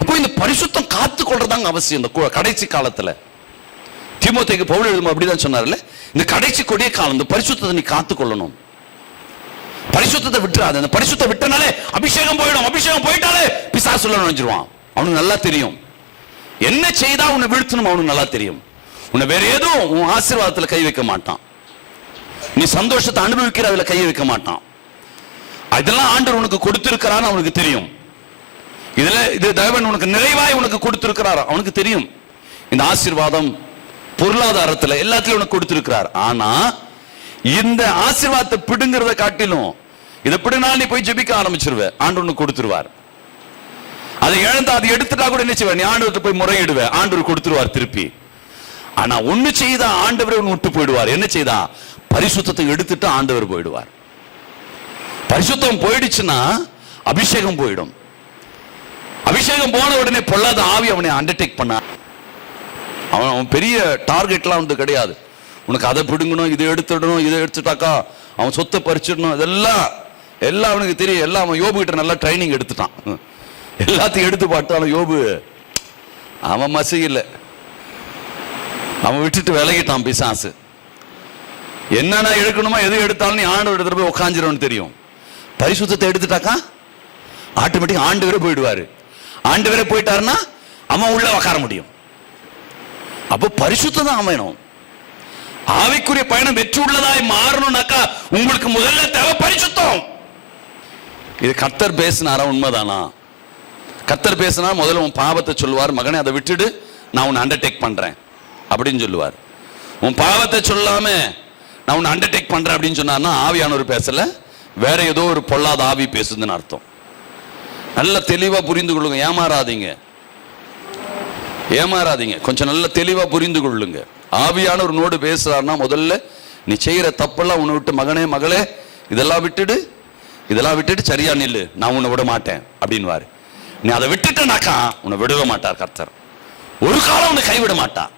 அப்போ இந்த பரிசுத்தம் காத்து கொள்றதாங்க அவசியம். இந்த கடைசி காலத்துல தீமோத்தேயுக்கு பவுல் எழுதும் அப்படிதான் சொன்னார்ல, இந்த கடைசி கொடிய காலம் இந்த பரிசுத்தத்தை நீ காத்து கொள்ளணும். பரிசுத்தத்தை விட்டுறாது. அந்த பரிசுத்தை விட்டனாலே அபிஷேகம் போயிடும். அபிஷேகம் போயிட்டாலே பிசாசுல நுழைஞ்சிருவான். அவனுக்கு நல்லா தெரியும் என்ன செய்தா உன்னை வீழ்த்தணும். அவனுக்கு நல்லா தெரியும். உன்னை வேற ஏதோ உன் ஆசீர்வாதத்துல கை வைக்க மாட்டான். நீ சந்தோஷத்தை அனுபவிக்கிற அதுல கை வைக்க மாட்டான். இதெல்லாம் ஆண்டவர் உனக்கு கொடுத்திருக்கிறான்னு அவனுக்கு தெரியும். இது தேவன் உனக்கு நிறைவாய் உனக்கு கொடுத்திருக்கிறார் அவனுக்கு தெரியும். இந்த ஆசீர்வாதம் பொருளாதாரத்துல எல்லாத்திலும் உனக்கு கொடுத்திருக்கிறார். ஆனா இந்த ஆசீர்வாதத்தை பிடுங்கிறத காட்டிலும் இதை பிடினாலும் நீ போய் ஜெபிக்க ஆரம்பிச்சிருவ, ஆண்டவர் உனக்கு கொடுத்துருவார். அதை இழந்தா அதை எடுத்துட்டா கூட என்ன செய்வ, நீ ஆண்டவர்கிட்ட போய் முறையிடுவ, ஆண்டவர் கொடுத்துருவார் திருப்பி. ஆனா ஒண்ணு செய்தா ஆண்டவரே ஒன்னு விட்டு போயிடுவார். என்ன செய்தா, பரிசுத்தத்தை எடுத்துட்டு ஆண்டவர் போயிடுவார். பரிசுத்தம் போயிடுச்சுன்னா அபிஷேகம் போயிடும். அபிஷேகம் போன உடனே பொல்லாத ஆவி அவனை அண்டர்டேக் பண்ண. அவன் பெரிய டார்கெட்லாம் வந்து கிடையாது. உனக்கு அதை பிடுங்கணும், இதை எடுத்துடணும், இதை எடுத்துட்டாக்கா அவன் சொத்தை பறிச்சிடணும், இதெல்லாம் எல்லாம் அவனுக்கு தெரியும். எல்லாம் அவன் யோபு கிட்ட நல்லா ட்ரைனிங் எடுத்துட்டான். எல்லாத்தையும் எடுத்து பார்த்தாலும் யோபு அவன் மசியில்லை. அவன் விட்டுட்டு விலகிட்டான் பிசாசு. என்னென்ன எடுக்கணுமோ எது எடுத்தாலும் நீ ஆண்டவர் எடுத்துட்டு போய் உட்காந்துருன்னு தெரியும். பரிசுத்தத்தை எடுத்துட்டாக்கா ஆட்டோமேட்டிக் ஆண்டவரே போயிடுவாரு. ஆண்டவரே போயிட்டாருன்னா அவன் உள்ள உட்கார முடியும். அப்போ பரிசுத்தம் தான் அமையணும். ஆவிக்குரிய பயணம் வெற்றி உள்ளதாய் மாறணும்னாக்கா உங்களுக்கு முதல்ல தேவை பரிசுத்தம். இது கர்த்தர் பேசினாரா? உண்மைதானா? கர்த்தர் பேசினா முதல்ல உன் பாவத்தை சொல்லுவார். மகனே அதை விட்டுடு, நான் உன்னை அண்டர்டேக் பண்றேன் அப்படின்னு சொல்லுவார். உன் பாவத்தை சொல்லாம நான் உன்னை அண்டர்டேக் பண்றேன் அப்படின்னு சொன்னார்னா ஆவியானவர் பேசல, வேற ஏதோ ஒரு பொல்லாத ஆவி பேசுதுன்னு அர்த்தம். நல்ல தெளிவா புரிந்து கொள்ளுங்க. ஏமாறாதீங்க. கொஞ்சம் நல்ல தெளிவா புரிந்து கொள்ளுங்க. ஆவியானவர் நோடு பேசுறாருன்னா முதல்ல நீ செய்யற தப்பெல்லாம் உன்னை விட்டு, மகனே மகளே இதெல்லாம் விட்டுட்டு சரியா நில்லு, நான் உன்னை விட மாட்டேன் அப்படின்வாரு. நீ அதை விட்டுட்டனாக்கா உன்னை விடவே மாட்டார் கர்த்தர். ஒரு காலம் உன்னை கைவிட மாட்டார்.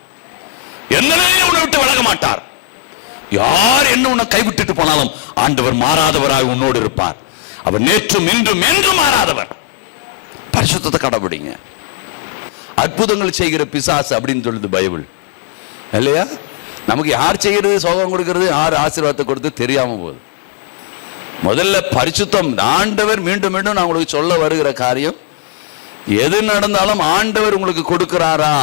என்னவே உன்னை விட்டு விலக மாட்டார். யார் என்ன உன்னை கைவிட்டுட்டு போனாலும் ஆண்டவர் மாறாதவராய் உன்னோடு இருப்பார். அவர் நேற்றும் இன்றும் என்றும் மாறாதவர். பரிசுத்தத்தை கடைபிடிங்க. அற்புதங்கள் செய்கிற பிசாசு அப்படின்னு சொல்லுது பைபிள் இல்லையா? நமக்கு யார் செய்கிறது, சோகம் கொடுக்கிறது, யார் ஆசீர்வாதத்தை கொடுத்து தெரியாம போகுது. முதல்ல பரிசுத்தம். ஆண்டவர் மீண்டும் மீண்டும் நான் உங்களுக்கு சொல்ல வருகிற காரியம், எது நடந்தாலும் ஆண்டவர் உங்களுக்கு கொடுக்கிறாரா,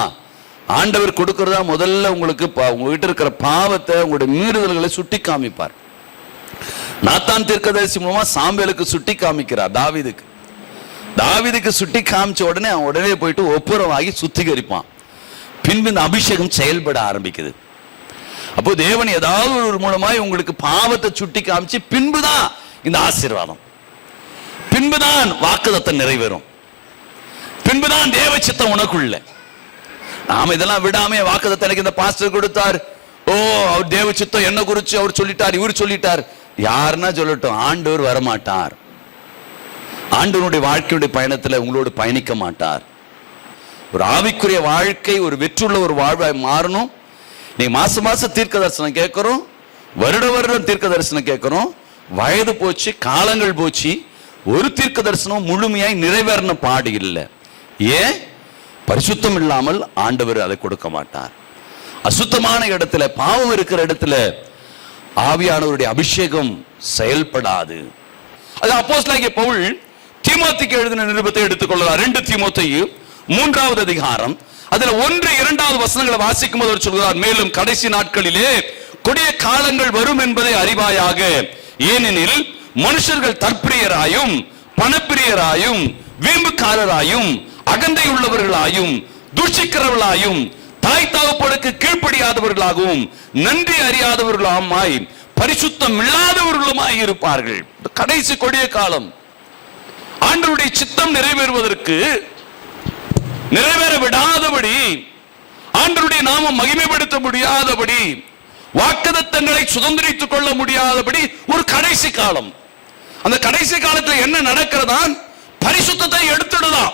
ஆண்டவர் கொடுக்கிறதா முதல்ல உங்களுக்கு உங்ககிட்ட இருக்கிற பாவத்தை, உங்களுடைய மீறுதல்களை சுட்டி காமிப்பார். நாத்தான் தீர்க்கதரிசி மூலமா சாம்பேலுக்கு சுட்டி காமிக்கிறார். தாவீதுக்கு சுட்டி காமிச்ச உடனே அவன் உடனே போயிட்டு ஒப்புரவாகி சுத்திகரிப்பான். பின்பு இந்த அபிஷேகம் செயல்பட ஆரம்பிக்குது. அப்போ தேவன் ஏதாவது ஒரு மூலமாய் உங்களுக்கு பாவத்தை சுட்டி காமிச்சு பின்புதான் இந்த ஆசீர்வாதம், பின்புதான் வாக்குத்தத்தம் நிறைவேறும், பின்புதான் தேவ சித்தம் உனக்குள்ள. நாம இதெல்லாம் விடாம வாக்குத்தத்தம் எனக்கு இந்த பாஸ்டர் கொடுத்தார், ஓ அவர் தேவ சித்தம் என்ன குறிச்சு அவர் சொல்லிட்டார், இவர் சொல்லிட்டார், யாருன்னா சொல்லட்டும், ஆண்டவர் வரமாட்டார். ஆண்டவனுடைய வாழ்க்கையுடைய பயணத்துல உங்களோடு பயணிக்க மாட்டார். ஒரு ஆவிக்குரிய வாழ்க்கை ஒரு வெற்றுள்ள ஒரு வாழ்வாய் மாறணும். நீ மாசம் தீர்க்க தரிசனம் கேட்கிறோம், வருடம் தீர்க்க தரிசனம் கேட்கிறோம், வயது போச்சு, காலங்கள் போச்சு, ஒரு தீர்க்க தரிசனம் முழுமையாய் நிறைவேறின பாடு இல்லை. ஏன்? பரிசுத்தம் இல்லாமல் ஆண்டவர் அதை கொடுக்க மாட்டார். அசுத்தமான இடத்துல, பாவம் இருக்கிற இடத்துல ஆவியானவருடைய அபிஷேகம் செயல்படாது. அது அப்போஸ்தலனாகிய பவுல் தீமோத்தேயுக்கு எழுதின நிருபத்தை எடுத்துக்கொள்ளலாம். 2 தீமோத்தேயு 3வது அதிகாரம், அதுல 1-2 வசனங்களை வாசிக்கும் போது சொல்கிறார், மேலும் கடைசி நாட்களிலே கொடிய காலங்கள் வரும் என்பதை அறிவாயாக. ஏனெனில் மனுஷர்கள் தற்பிரியராயும் பணப்பிரியராயும் வீம்புக்காரராயும் அகந்தை உள்ளவர்களாயும் தூஷிக்கிறவர்களாயும் தாய் தகப்பனுக்கு கீழ்ப்படியாதவர்களாகவும் நன்றி அறியாதவர்களாய் பரிசுத்தம் இல்லாதவர்களுமாய் இருப்பார்கள். கடைசி கொடிய காலம். ஆண்டவருடைய சித்தம் நிறைவேறுவதற்கு, நிறைவேற விடாதபடி, ஆண்டவருடைய நாமம் மகிமைப்படுத்த முடியாதபடி, வாக்குத்தத்தங்களை சுதந்திரித்துக் கொள்ள முடியாதபடி ஒரு கடைசி காலம். அந்த கடைசி காலத்தில் என்ன நடக்கிறதா? பரிசுத்தத்தை எடுத்துடுதான்.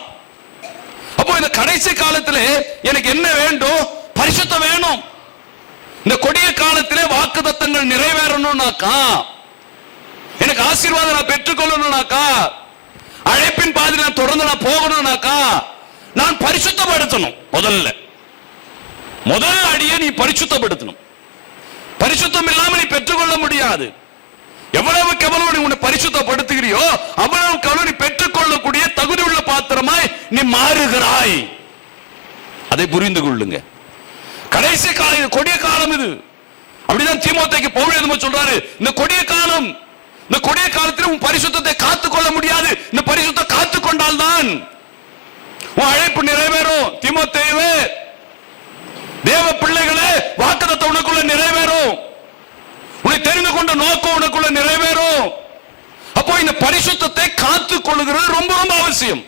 அப்போ இந்த கடைசி காலத்தில் எனக்கு என்ன வேண்டும்? பரிசுத்தம் வேணும். இந்த கொடிய காலத்திலே வாக்குத்தத்தங்கள் நிறைவேறணும்னாக்கா, எனக்கு ஆசீர்வாதம் நான் பெற்றுக்கொள்ளணும்னாக்கா, அழைப்பின் பாதி நான் தொடர்ந்து நான் போகணும்னாக்கா, நான் பரிசுத்தப்படுத்தணும். முதல் அடியை நீ பரிசுத்தப்படுத்தணும். பரிசுத்தம் இல்லாமல் நீ பெற்றுக்கொள்ள முடியாது. எவ்வளவுக்கு எவ்வளவு நீ உன்னை பரிசுத்தப்படுத்துகிறியோ அவ்வளவுக்கு எவ்வளவு நீ பெற்றுக்கொள்ளக்கூடிய தகுதி உள்ள பாத்திரமாய் நீ மாறுகிறாய். அதை புரிந்து கொள்ளுங்க. கடைசி காலம், கொடிய காலம் இது. அப்படிதான் தீமோத்தேயுக்கு பவுல் எழுதும்போது சொல்றாரு, இந்த கொடிய காலம், இந்த கொடிய காலத்தில் உன் பரிசுத்தத்தை காத்துக்கொள்ள முடியாது. இந்த பரிசுத்தம் காத்துக்கொண்டால் தான் உன் அழைப்பு நிறைவேறும். தீமோத்தேயுவே, தேவ பிள்ளைகளே, வாக்குத்தத்தம் உனக்குள்ள நிறைவேறும். உன்னை தெரிந்து கொண்ட நோக்கம் உனக்குள்ள நிறைவேறும். அப்போ இந்த பரிசுத்தத்தை காத்துக் கொள்ளுகிறது ரொம்ப ரொம்ப அவசியம்.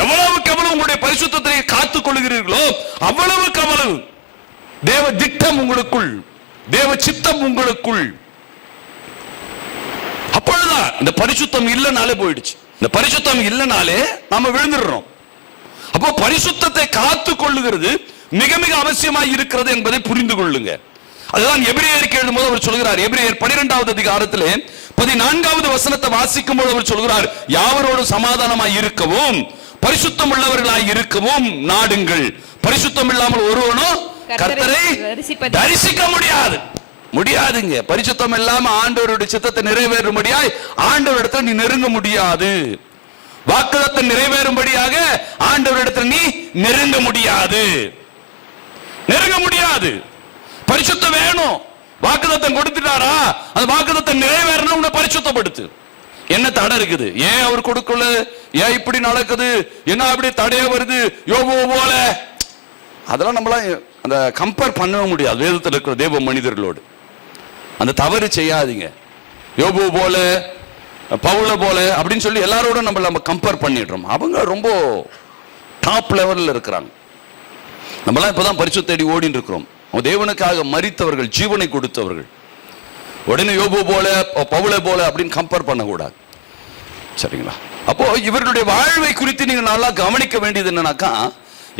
எவ்வளவுக்கு எவ்வளவு உங்களுடைய பரிசுத்தத்தை காத்துக் கொள்ளுகிறீர்களோ அவ்வளவுக்கு அவ்வளவு தேவ திட்டம் உங்களுக்குள், தேவ சித்தம் உங்களுக்குள். அப்பொழுதுதான் இந்த பரிசுத்தம் இல்லைனாலே போயிடுச்சு. இந்த பரிசுத்தம் இல்லைனாலே நாம விழுந்துடுறோம். அப்போ பரிசுத்தத்தை காத்துக் கொள்ளுகிறது மிக மிக அவசியமாய் இருக்கிறது என்பதை புரிந்து கொள்ளுங்க. அதுதான் எபிரேயருக்கு எழுதும்போது அவர் சொல்கிறார். எபிரேயர் 12வது அதிகாரத்திலே 14வது வசனத்தை வாசிக்கும் போது அவர் சொல்கிறார், யாவரோடு சமாதானமாய் இருக்கவும் பரிசுத்தம் உள்ளவர்களாய் இருக்கவும் நாடுங்கள். பரிசுத்தம் இல்லாமல் ஒருவனும் கர்த்தரை தரிசிக்க முடியாதுங்க. பரிசுத்தம் இல்லாம ஆண்டவருடைய சித்தத்தை நிறைவேறும்படியாய் ஆண்டவரிடத்தில் நீ நெருங்க முடியாது. வாக்குத்தத்தம் நிறைவேறும்படியாக ஆண்டவரிடத்தில் நீ நெருங்க முடியாது. பரிசுத்தம் வேணும். வாக்குத்தத்தம் கொடுத்துட்டாரா, அந்த வாக்குத்தத்தம் நிறைவேறணும். உன்னை பரிசுத்தப்படுத்து. என்ன தடை இருக்குது? ஏன் அவர் கொடுக்கல? ஏன் இப்படி நடக்குது? என்ன அப்படி தடையா வருது? யோபு போல அதெல்லாம் நம்மளாம் அந்த கம்பேர் பண்ண முடியாது. வேதத்தில் இருக்கிற தேவ மனிதர்களோடு அந்த தவறு செய்யாதீங்க. யோபு போல, பவுல போல அப்படின்னு சொல்லி எல்லாரோடும் நம்ம கம்பேர் பண்ணிடுறோம். அவங்க ரொம்ப டாப் லெவல்ல இருக்கிறாங்க. நம்மளாம் இப்பதான் பரிசுத்த தேடி ஓடிட்டு இருக்கிறோம். தேவனுக்காக மரித்தவர்கள், ஜீவனை கொடுத்தவர்கள். உடனே யோபு போல, பவுல போல அப்படின்னு கம்பேர் பண்ணக்கூடாது. சரிங்களா? அப்போ இவர்களுடைய வாழ்வை குறித்து நீங்க நல்லா கவனிக்க வேண்டியது என்னன்னாக்கா,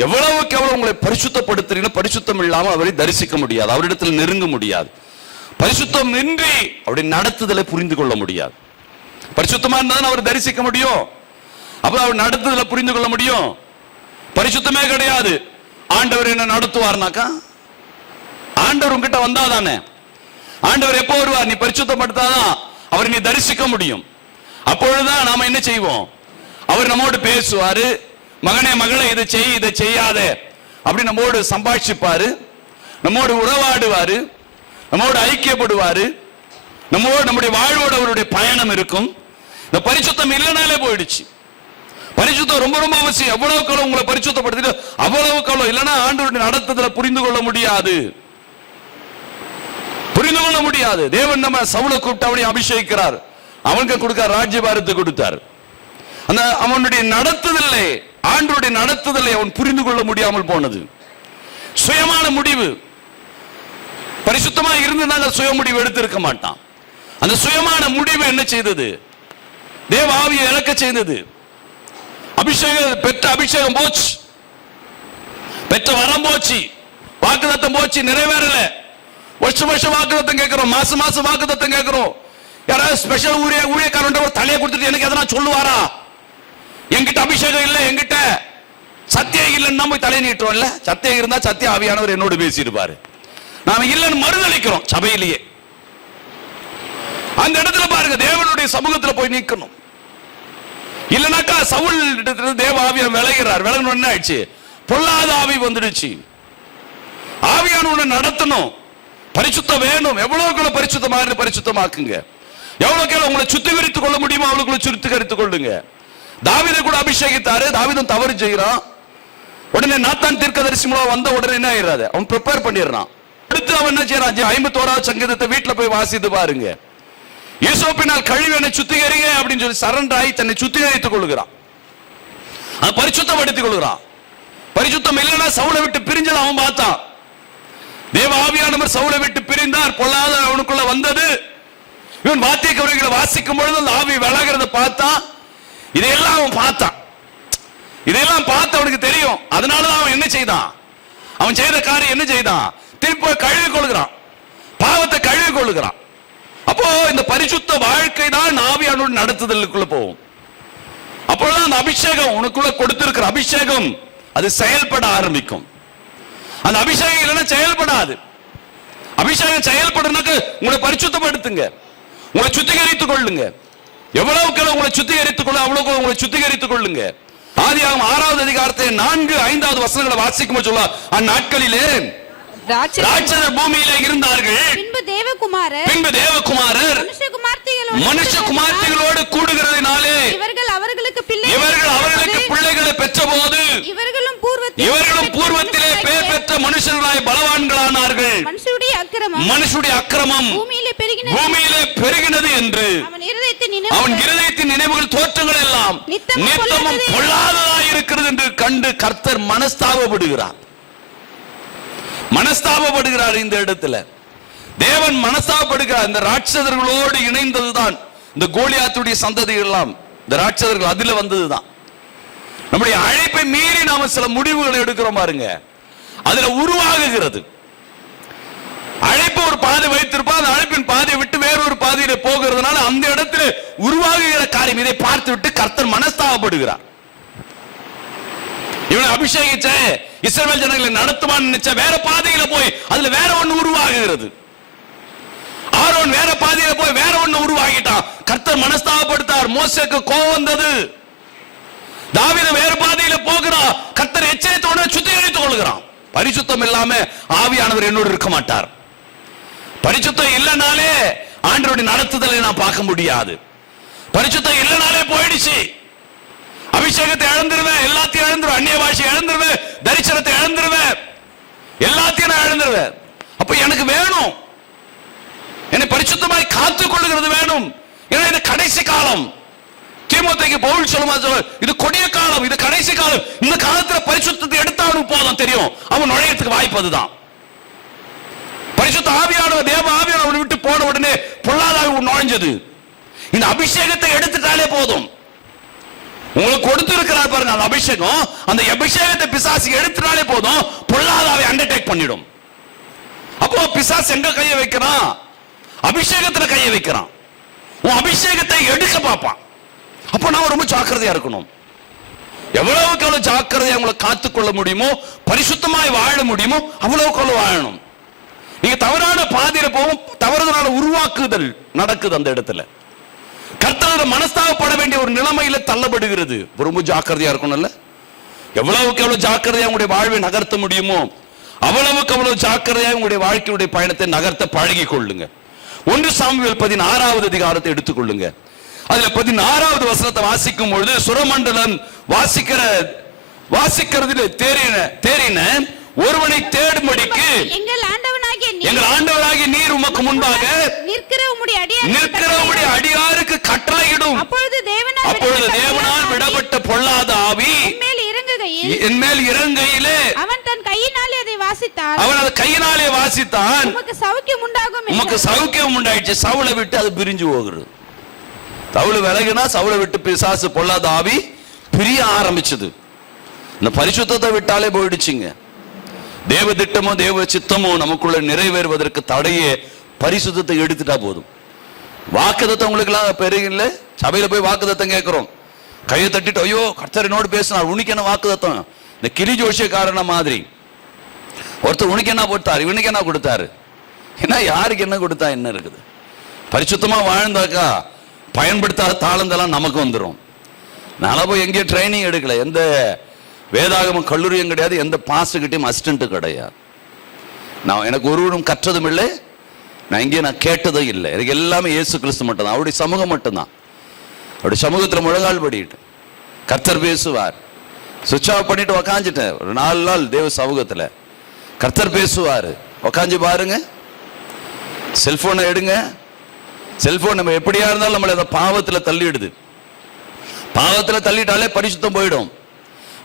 எவ்வளவுக்கு எவ்வளவு உங்களை பரிசுத்தப்படுத்துறீங்க, பரிசுத்தம் இல்லாம அவரை தரிசிக்க முடியாது, அவரிடத்தில் நெருங்க முடியாது. பரிசுத்தம் இன்றி அவருடைய நடத்துதலை புரிந்து கொள்ள முடியாது. பரிசுத்தமா இருந்தாலும் அவர் தரிசிக்க முடியும். அப்ப அவர் நடத்துதலை புரிந்து கொள்ள முடியும். பரிசுத்தமே கிடையாது, ஆண்டவர் என்ன நடத்துவார்னாக்கா, ஆண்டவர் உங்ககிட்ட வந்தாதானே. ஆண்டவர் எப்போ வருவார்? நீ பரிசுத்தப்படுத்தாதான் அவரை நீ தரிசிக்க முடியும். அப்பொழுதுதான் நாம என்ன செய்வோம்? அவர் நம்மோடு பேசுவாரு. மகனே மகளே, இதை செய், இதை செய்யாத அப்படி நம்மோடு சம்பாஷிப்பாரு, நம்மோடு உறவாடுவாரு, நம்மோடு ஐக்கியப்படுவாரு, நம்மோடு நம்முடைய வாழ்வோடு அவருடைய பயணம் இருக்கும். இந்த பரிசுத்தம் இல்லைனாலே போயிடுச்சு. பரிசுத்தம் ரொம்ப ரொம்ப அவசியம். எவ்வளவுக்கு உங்களை பரிசுத்தப்படுத்திட்டு அவ்வளவுக்கு இல்லைன்னா ஆண்டவருடைய நடத்துதலை புரிந்து கொள்ள முடியாது. தேவன் நம்ம சவுலை கூப்பிட்டு அவனை அபிஷேகிக்கிறார், அவனுக்கு கொடுக்கார், ராஜ்யபாரத்தை கொடுத்தார். அந்த அவனுடைய நடத்துதலை, ஆண்டவருடைய நடத்துதலை அவன் புரிந்து கொள்ள முடியாமல் போனது. சுயமான முடிவு. பரிசுத்தமா இருந்தாங்க, சுய முடிவு எடுத்திருக்க மாட்டான். அந்த சுயமான முடிவு என்ன செய்தது? தேவ ஆவியை இழக்க செய்தது. அபிஷேகம் பெற்ற அபிஷேகம் போச்சு, பெற்ற வரம் போச்சு, வாக்குத்தத்தம் போச்சு, நிறைவேறல. வருஷம் வருஷம் வாக்குத்தத்தம் கேட்கிறோம், மாசம் மாசம் வாக்குத்தத்தம் கேட்கிறோம். யாராவது ஸ்பெஷல் ஊழியக்காரன் தலையை கொடுத்துட்டு எனக்கு எதனா சொல்லுவாரா? என்கிட்ட அபிஷேகம் இல்லை, என்கிட்ட சத்தியம் இல்லைன்னு நம்ம தலையை நீட்டுறோம். இல்ல, சத்தியம் இருந்தா சத்திய ஆவியானவர் என்னோடு பேசியிருப்பாரு. நாம இல்லைன்னு மறுதளிக்கிறோம் சபையிலேயே. அந்த இடத்துல பாருங்க, தேவனுடைய சமூகத்தில் போய் நிற்கணும். இல்லனாக்கா சவுல் தேவ ஆவியான் விலகிறார். விலகணும் என்ன ஆயிடுச்சு? பொல்லாத ஆவி வந்துடுச்சு. ஆவியானவனை நடத்தணும். பரிசுத்தம் வேணும். எவ்வளவுக்குள்ள பரிசுத்தமாக பரிசுத்தமாக்குங்க. எவ்வளவுக்கு உங்களை சுத்திகரித்துக் கொள்ள முடியுமோ அவ்வளவுக்குள்ள சுத்திகரித்துக் கொள்ளுங்க. தாவீதை கூட அபிஷேகித்தாரு. தாவீதும் தவறு செய்யறான். உடனே நாத்தான் தீர்க்கதரிசி மூலம் வந்த உடனே என்ன ஆயிராது, அவன் ப்ரிப்பேர் பண்ணிடுறான். அடுத்து அவன் என்ன செய்யறான்? 51வது சங்கீதத்தை வீட்டுல போய் வாசித்து பாருங்க. ஈசோப்பினால் கழுவி என்னை சுத்திகரிங்க அப்படின்னு சொல்லி சரண்டர் ஆகி தன்னை சுத்திகரித்துக் கொள்கிறான். பரிசுத்தப்படுத்திக் கொள்கிறான். பரிசுத்தம் இல்லைன்னா சவுலை விட்டு பிரிஞ்சல அவன் பார்த்தான். தேவ ஆவியானவர் சவுலை விட்டு பிரிந்தார். பொல்லாத அவனுக்குள்ள வந்தது. இவன் வாத்திய கருவிகளை வாசிக்கும் பொழுது அந்த ஆவி விலகிறத பார்த்தான். இதையெல்லாம் அவன் பார்த்தான். இதையெல்லாம் பார்த்து அவனுக்கு தெரியும். அதனாலதான் அவன் என்ன செய்தான்? அவன் செய்த காரியம் என்ன செய்தான்? திருப்பி கழுவி கொள்கிறான், பாவத்தை கழுவி கொள்கிறான். அப்போ இந்த பரிசுத்த வாழ்க்கை தான் ஆவியானோட நடத்துதலுக்குள்ள போகும். அப்ப அப்பொழுது அந்த அபிஷேகம் உனக்குள்ள கொடுத்திருக்கிற அபிஷேகம் அது செயல்பட ஆரம்பிக்கும். அந்த அபிஷேகம் இல்லைன்னா செயல்படாது. அபிஷேகம் செயல்படுறதுக்கு உங்களை பரிசுத்தப்படுத்துங்க, உங்களை சுத்திகரித்துக் கொள்ளுங்க. எவ்வளவுக்கு உங்களை சுத்திகரித்துக் கொள்ள அவ்வளவு உங்களை சுத்திகரித்துக் கொள்ளுங்க. ஆதியாகமம் 6வது அதிகாரத்தை 4-5 வசனங்களை வாசிக்கும் சொல்ல, அந்நாட்களிலே ராட்சதர் பூமியிலே இருந்தார்கள். பின்பு தேவகுமாரர் மனுஷகுமார்த்திகளோடு கூடுகிறதினாலே இவர்கள் அவர்களுக்கு பிள்ளைகளை பெற்றபோது இவர்களும் பூர்வத்திலே பேர் பெற்ற மனுஷர்களாய் பலவான்களானார்கள். மனுஷருடைய அக்கிரமம் பூமியிலே பெருகினது என்று அவன் இருதயத்தின் நினைவுகள் தோற்றங்கள் எல்லாம் நித்தமும் பொல்லாததாய் இருக்கிறது என்று கண்டு கர்த்தர் மனஸ்தாபப்படுகிறார். இந்த இடத்துல தேவன் மனஸ்தாபப்படுகிறார். இந்த ராட்சதர்களோடு இணைந்ததுதான் இந்த கோலியாத்துடைய சந்ததிகள் எல்லாம். இந்த ராட்சதர்கள் அதுல வந்ததுதான். நம்முடைய அழைப்பை மீறி நாம சில முடிவுகளை எடுக்கிறோம் பாருங்க, அதுல உருவாகுகிறது. அழைப்பு ஒரு பாதை வைத்திருப்பா, அந்த அழைப்பின் பாதையை விட்டு வேறொரு பாதையில போகிறதுனால அந்த இடத்துல உருவாகுகிற காரியம். இதை பார்த்து விட்டு கர்த்தர் மனஸ்தாபப்படுகிறார். இவனை அபிஷேகிச்ச இஸ்ரவேல் ஜனங்களை நடத்துவான்னு நினைச்ச வேற பாதையில போய் அதுல வேற ஒண்ணு உருவாகுகிறது. ஆரோன் வேற பாதையில போய் வேற ஒண்ணு உருவாகிட்டான். கர்த்தர் மனஸ்தாபப்படுத்தார். மோசேக்கு கோபம் வந்தது. தாவீது வேற பாதையில போகிறான். கர்த்தர் எச்சரித்தோட சுத்திகரித்துக் கொள்கிறான். பரிசுத்தம் இல்லாம ஆவியானவர் என்னோடு இருக்க மாட்டார். பரிசுத்தம் இல்லைனாலே ஆண்டவருடைய நடத்துதலை நான் பார்க்க முடியாது. பரிசுத்தம் இல்லைனாலே போயிடுச்சு. அபிஷேகத்தை இழந்துருவேன், எல்லாத்தையும் இழந்துருவேன், அந்நிய பாஷை இழந்துருவேன், தரிசனத்தை இழந்துருவேன், எல்லாத்தையும் நான் இழந்துருவேன். அப்ப எனக்கு வேணும், என்னை பரிசுத்தமாய் காத்துக் கொள்ளுகிறது வேணும். ஏன்னா இது கடைசி காலம். தீமோத்தேயுக்கு பவுல் சொல்லும்போது, இது கொடிய காலம், இது கடைசி காலம். இந்த காலத்துல பரிசுத்தத்தை எடுத்தாலும் போதும், தெரியும் அவன் நுழையத்துக்கு வாய்ப்பு அதுதான். பரிசுத்த ஆவியானவர் தேவ ஆவியானவர் விட்டு போன உடனே பொல்லாதாவி நுழைஞ்சது. இந்த அபிஷேகத்தை எடுத்துட்டாலே போதும். உங்களுக்கு கொடுத்திருக்கிறார் பாருங்க அந்த அபிஷேகம், அந்த அபிஷேகத்தை பிசாசு எடுத்துட்டாலே போதும், பொல்லாதாவை அண்டர்டேக் பண்ணிடும். அப்போ பிசாசு எங்க கையை வைக்கிறான்? அபிஷேகத்துல கையை வைக்கிறான். உன் அபிஷேகத்தை எடுக்க பார்ப்பான். அப்போ நான் ரொம்ப ஜாக்கிரதையா இருக்கணும். எவ்வளவுக்கு எவ்வளவு ஜாக்கிரதையா உங்களை காத்துக்கொள்ள முடியுமோ, பரிசுத்தமாய் வாழ முடியுமோ அவ்வளவுக்கு அவ்வளவு வாழணும். நீங்க தவறான பாதையில போகும், தவறுதலான உருவாக்குதல் நடக்குது அந்த இடத்துல. கர்த்தரோட மனஸ்தாபப்பட வேண்டிய ஒரு நிலைமையில தள்ளப்படுகிறது. ரொம்ப ஜாக்கிரதையா இருக்கணும்ல. எவ்வளவுக்கு எவ்வளவு ஜாக்கிரதையா உங்களுடைய வாழ்வை நகர்த்த முடியுமோ அவ்வளவுக்கு அவ்வளவு ஜாக்கிரதையா உங்களுடைய வாழ்க்கையுடைய பயணத்தை நகர்த்த பழகி கொள்ளுங்க. 1 சாமுவேல் 16வது அதிகாரத்தை எடுத்துக்கொள்ளுங்க. அதுல 16வது வசனத்தை வாசிக்கும் பொழுது, சுரமண்டலம் வாசிக்கிறதுல தேறின ஒருவனை தேடும்படிக்கு எங்கள் ஆண்டவராகிய நீர் உமக்கு முன்பாக நிற்கிற உம்முடைய அடியாருக்கு கட்டளையிடும். அப்பொழுது தேவனால் விடப்பட்ட பொல்லாத ஆவி என் மேல் இறங்கையிலே அவன் தன் கையினாலே அதை வாசித்தான். உமக்கு சௌக்கியம் உண்டாயிடுச்சு. சவுளை விட்டு அது பிரிஞ்சு போகிறது. சவுளை விலகினா சவுளை விட்டு பிசாசு பொல்லாத ஆவி பிரிய ஆரம்பிச்சது. இந்த பரிசுத்தத்தை விட்டாலே போயிடுச்சுங்க. தேவ திட்டமோ தேவ சித்தமோ நமக்குள்ள நிறைவேறுவதற்கு தடையே பரிசுத்தத்தை எடுத்துட்டா போதும். வாக்குத்தத்தம் உங்களுக்கு எல்லாம் பெருகில்ல. சபையில போய் வாக்குத்தத்தம் கேட்கிறோம், கையை தட்டிட்டு ஐயோ கர்த்தர் என்னோடு பேசினார், உனக்கு என்ன வாக்குத்தத்தம்? இந்த கிளி ஜோஷியக்காரன மாதிரி ஒருத்தர் உனக்கு என்ன போட்டார், இவனுக்கு என்ன கொடுத்தாரு, ஏன்னா யாருக்கு என்ன கொடுத்தா என்ன இருக்குது? பரிசுத்தமா வாழ்ந்தாக்கா பயன்படுத்தாத தாளந்தெல்லாம் நமக்கு வந்துடும். நான் போய் எங்கேயும் ட்ரைனிங் எடுக்கல, எந்த வேதாகம கல்லூரியும் கிடையாது, எந்த பாஸ்டர்கிட்டையும் அசிஸ்டன்ட் கிடையாது. நான் எனக்கு ஒருவரும் கற்றதும் இல்லை, நான் எங்கேயும் நான் கேட்டதும் இல்லை. எனக்கு எல்லாமே இயேசு கிறிஸ்து மட்டும்தான், அவருடைய சமூகம் மட்டும்தான். அவருடைய சமூகத்தில் முழங்கால் படிட்டு கர்த்தர் பேசுவார். சுவிட்ச் ஆஃப் பண்ணிட்டு உக்காந்துட்டேன் ஒரு 4 நாள் தேவ சமூகத்தில். கர்த்தர் பேசுவார், உக்காந்து பாருங்க. செல்போனை எடுங்க. செல்போன் நம்ம எப்படியா இருந்தாலும் நம்மளை அந்த பாவத்தில் தள்ளிடுது. பாவத்தில் தள்ளிட்டாலே பரிசுத்தம் போயிடும்.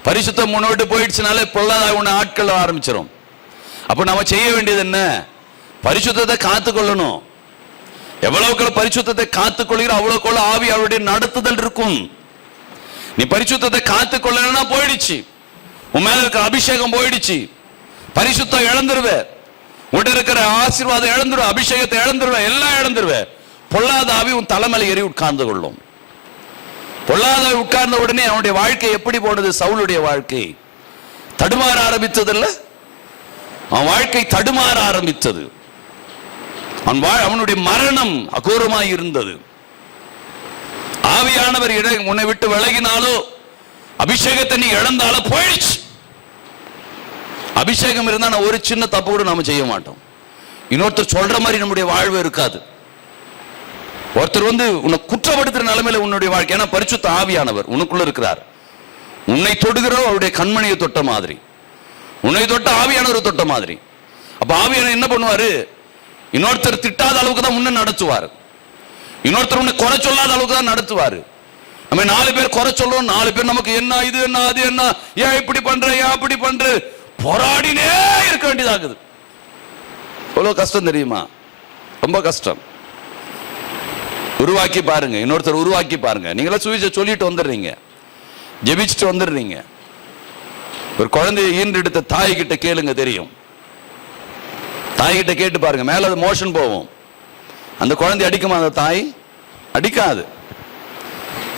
பரிசுத்தம் முன்னோட்டு போயிடுச்சுனாலே பொல்லாத உன்னை ஆட்கள் ஆரம்பிச்சிடும். அப்போ நம்ம செய்ய வேண்டியது என்ன? பரிசுத்தத்தை காத்துக்கொள்ளணும். எவ்வளவுக்கு பரிசுத்தத்தை காத்துக்கொள்கிற அவ்வளவுக்குள்ள ஆவி அவருடைய நடத்துதல் இருக்கும். நீ பரிசுத்தத்தை காத்துக்கொள்ளனா போயிடுச்சு, உன் மேல இருக்கிற அபிஷேகம் போயிடுச்சு, பரிசுத்தம் இழந்துருவ, உன்கிட்ட இருக்கிற ஆசீர்வாதம் இழந்துருவ, அபிஷேகத்தை இழந்துருவ, எல்லாம் இழந்துருவ. பொல்லாத ஆவி உன் தலைமையில ஏறி உட்கார்ந்து கொள்ளும். பொல்லாத உட்கார்ந்த உடனே அவனுடைய வாழ்க்கை எப்படி போனது? சவுலுடைய வாழ்க்கை தடுமாற ஆரம்பித்ததில்ல, அவன் வாழ்க்கை தடுமாற ஆரம்பித்தது. அவனுடைய மரணம் அகோரமாய் இருந்தது. ஆவியானவர் உன்னை விட்டு விலகினாலோ, அபிஷேகத்தை நீ இழந்தாலோ போயிடுச்சு. அபிஷேகம் இருந்தா நான் ஒரு சின்ன தப்பு கூட நாம செய்ய மாட்டோம். இன்னொருத்தர் சொல்ற மாதிரி நம்முடைய வாழ்வு இருக்காது. ஒருத்தர் உன்னை குற்றப்படுத்துற நிலைமையில உன்னுடைய வாழ்க்கை, ஏன்னா பரிசுத்த ஆவியானவர் உனக்குள்ள இருக்கிறார். உன்னை தொடுகிறோ அவருடைய கண்மணியை தொட்ட மாதிரி, உன்னை தொட்ட ஆவியானவர் தொட்ட மாதிரி. அப்ப ஆவியானவர் என்ன பண்ணுவாரு? இன்னொருத்தர் திட்டாத அளவுக்கு தான் முன்ன நடத்துவார். இன்னொருத்தர் உன்னை குறை சொல்லாத அளவுக்கு தான் நடத்துவாரு. நம்ம 4 பேர் குறை சொல்றோம், 4 பேர் நமக்கு என்ன இது என்ன அது என்ன, ஏன் இப்படி பண்ற, ஏன் அப்படி பண்ற, போராடினே இருக்க வேண்டியதாகுது. எவ்வளவு கஷ்டம் தெரியுமா? ரொம்ப கஷ்டம். உருவாக்கி பாருங்க, இன்னொருத்தர் உருவாக்கி பாருங்க. நீங்களா சுவிசேஷம் சொல்லிட்டு வந்துடுறீங்க, ஜெபிச்சுட்டு வந்துடுறீங்க. ஒரு குழந்தையை ஈன்றெடுத்த தாய் கிட்ட கேளுங்க, தெரியும். தாய்கிட்ட கேட்டு பாருங்க, மேல அது மோஷன் போகும். அந்த குழந்தை அடிக்குமா? அந்த தாய் அடிக்காது.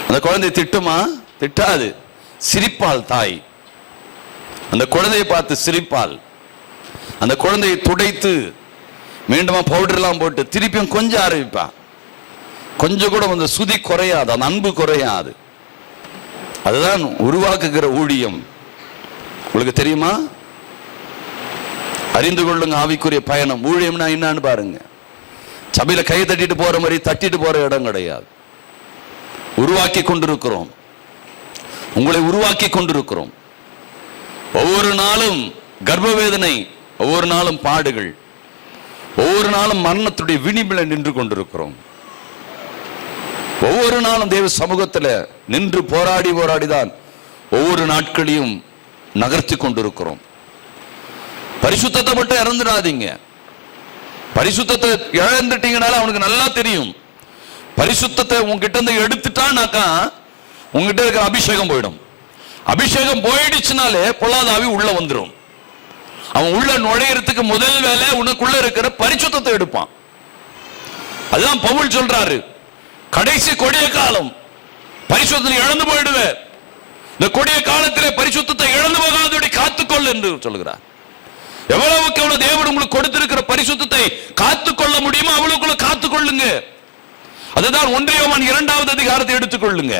அந்த குழந்தை திட்டுமா? திட்டாது. சிரிப்பாள் தாய். அந்த குழந்தையை பார்த்து சிரிப்பாள். அந்த குழந்தையை துடைத்து மீண்டுமா பவுடர் எல்லாம் போட்டு திருப்பியும் கொஞ்சம் ஆரம்பிப்பான். கொஞ்சம் கூட அந்த சுதி குறையாது, அந்த அன்பு குறையாது. அதுதான் உருவாக்குகிற ஊழியம். உங்களுக்கு தெரியுமா? அறிந்து கொள்ளுங்க ஆவிக்குரிய பயணம். ஊழியம்னா என்னன்னு பாருங்க. சபையில கை தட்டிட்டு போற மாதிரி தட்டிட்டு போற இடம் கிடையாது. உருவாக்கி கொண்டிருக்கிறோம், உங்களை உருவாக்கி கொண்டிருக்கிறோம். ஒவ்வொரு நாளும் கர்ப்ப வேதனை, ஒவ்வொரு நாளும் பாடுகள், ஒவ்வொரு நாளும் மரணத்துடைய விளிம்பில நின்று கொண்டிருக்கிறோம். ஒவ்வொரு நாளும் தேவ சமூகத்தில் நின்று போராடி போராடிதான் ஒவ்வொரு நாட்களையும் நகர்த்தி கொண்டிருக்கிறோம். பரிசுத்தத்தை மட்டும் இறந்துடாதீங்க. பரிசுத்தத்தை இழந்துட்டீங்கனால அவனுக்கு நல்லா தெரியும். பரிசுத்தத்தை உங்ககிட்ட இருந்து எடுத்துட்டான்னாக்கா உங்ககிட்ட இருக்கிற அபிஷேகம் போயிடும். அபிஷேகம் போயிடுச்சுனாலே பொல்லாத ஆவி உள்ள வந்துடும். அவன் உள்ள நுழையறதுக்கு முதல் வேலை உனக்குள்ள இருக்கிற பரிசுத்தத்தை எடுப்பான். அதுதான் பவுல் சொல்றாரு, கடைசி கொடிய காலம், பரிசுத்தத்தை இழந்து போயிடுவேன். இந்த கொடிய காலத்திலே பரிசுத்தத்தை இழந்து போகாதபடி காத்துக்கொள் என்று சொல்லுகிறார். எவ்வளவுக்கு எவ்வளவு தேவன் உங்களுக்கு கொடுத்திருக்கிற பரிசுத்தத்தை காத்துக்கொள்ள முடியுமோ அவ்வளவுக்குள்ள காத்துக்கொள்ளுங்க. அதுதான் 1 யோவான் 2வது அதிகாரத்தை எடுத்துக்கொள்ளுங்க.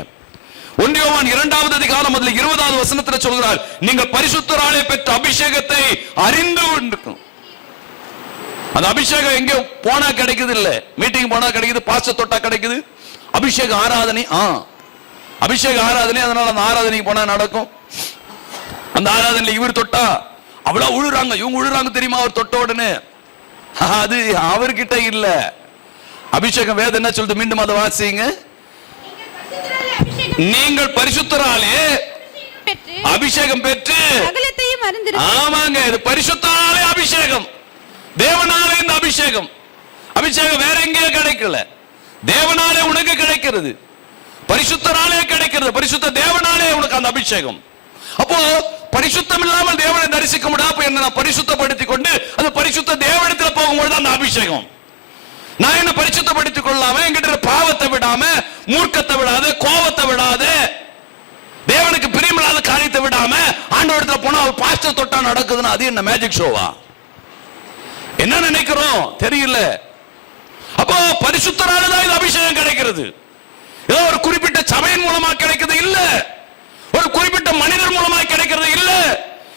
1 யோவான் 2வது அதிகாரம் அதுல 20வது வசனத்துல சொல்கிறார், நீங்கள் பரிசுத்தராலே பெற்ற அபிஷேகத்தை அறிந்து கொண்டிருக்கணும். அந்த அபிஷேகம் எங்க போனா கிடைக்குது இல்ல, மீட்டிங் போனா கிடைக்குது, பாஸ்டர் தொட்டா கிடைக்குது. அபிஷேக ஆராதனை, அபிஷேக ஆராதனை, அதனால அந்த ஆராதனைக்கு போனா நடக்கும். அந்த ஆராதனையில இவர் தொட்டா அவ்வளவு உழுறாங்க, இவங்க உழுறாங்க தெரியுமா? அவர் தொட்ட உடனே அது அவர்கிட்ட இல்ல. அபிஷேகம் வேதம் என்ன சொல்லுது? மீண்டும் அதை வாசிங்க. நீங்கள் பரிசுத்தராலே அபிஷேகம் பெற்று, ஆமாங்க, இது பரிசுத்தராலே அபிஷேகம், தேவனாலே இந்த அபிஷேகம். அபிஷேகம் வேற எங்கேயும் கிடைக்கல, தேவனாலே உனக்கு கிடைக்கிறது, பரிசுத்தராலே கிடைக்கிறது, பரிசுத்த தேவனாலே உனக்கு அந்த அபிஷேகம். அப்போ பரிசுத்தம் இல்லாமல் தேவனை தரிசிக்க முடியாது. என்ன பரிசுத்தப்படுத்தி கொண்டு அந்த பரிசுத்த தேவனிடத்தில் போகும்போது அந்த அபிஷேகம். நான் என்ன பரிசுத்தப்படுத்திக் கொள்ளாம, என்கிட்ட பாவத்தை விடாம, மூர்க்கத்தை விடாத, கோபத்தை விடாத, தேவனுக்கு பிரியமில்லாத காரியத்தை விடாம ஆண்டவரிடத்துல போனா அவர் பாஸ்டர் தொட்டா நடக்குதுன்னா அது என்ன மேஜிக் ஷோவா? என்ன நினைக்கிறோம் தெரியல. அப்போ பரிசுத்தராலதான் இது அபிஷேகம் கிடைக்கிறது. ஏதோ ஒரு குறிப்பிட்ட சபையின் மூலமா கிடைக்கிறது இல்ல, ஒரு குறிப்பிட்ட மனிதர் மூலமா கிடைக்கிறது இல்ல.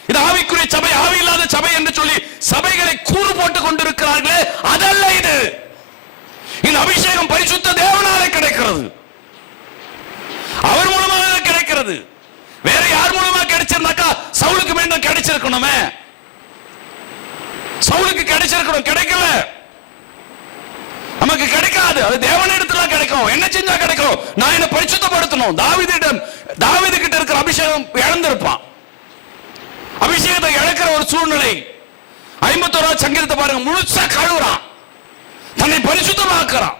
இது ஆவிக்குரிய சபை, ஆவி இல்லாத சபை என்று சொல்லி சபைகளை கூறு போட்டுக் கொண்டிருக்கிறார்களே, அதல்ல இது. இந்த அபிஷேகம் பரிசுத்த தேவனாலே கிடைக்கிறது, அவர் மூலமாக கிடைக்கிறது. வேற யார் மூலமா கிடைச்சிருந்தாக்கா சவுலுக்கு மீண்டும் கிடைச்சிருக்கணுமே, சவுலுக்கு கிடைச்சிருக்கணும், கிடைக்கல, நமக்கு கிடைக்காது. அது தேவனிடத்துல கிடைக்கும். என்ன செஞ்சா கிடைக்கும்? நான் என்ன பரிசுத்தப்படுத்தணும். தாவீது கிட்ட இருக்கிற அபிஷேகம் இழந்திருப்பான். அபிஷேகத்தை இழக்கிற ஒரு சூழ்நிலை. 51வது சங்கீதத்தை பாருங்க, முழுசா கழுவுறான், தன்னை பரிசுத்தமாக்குறான்,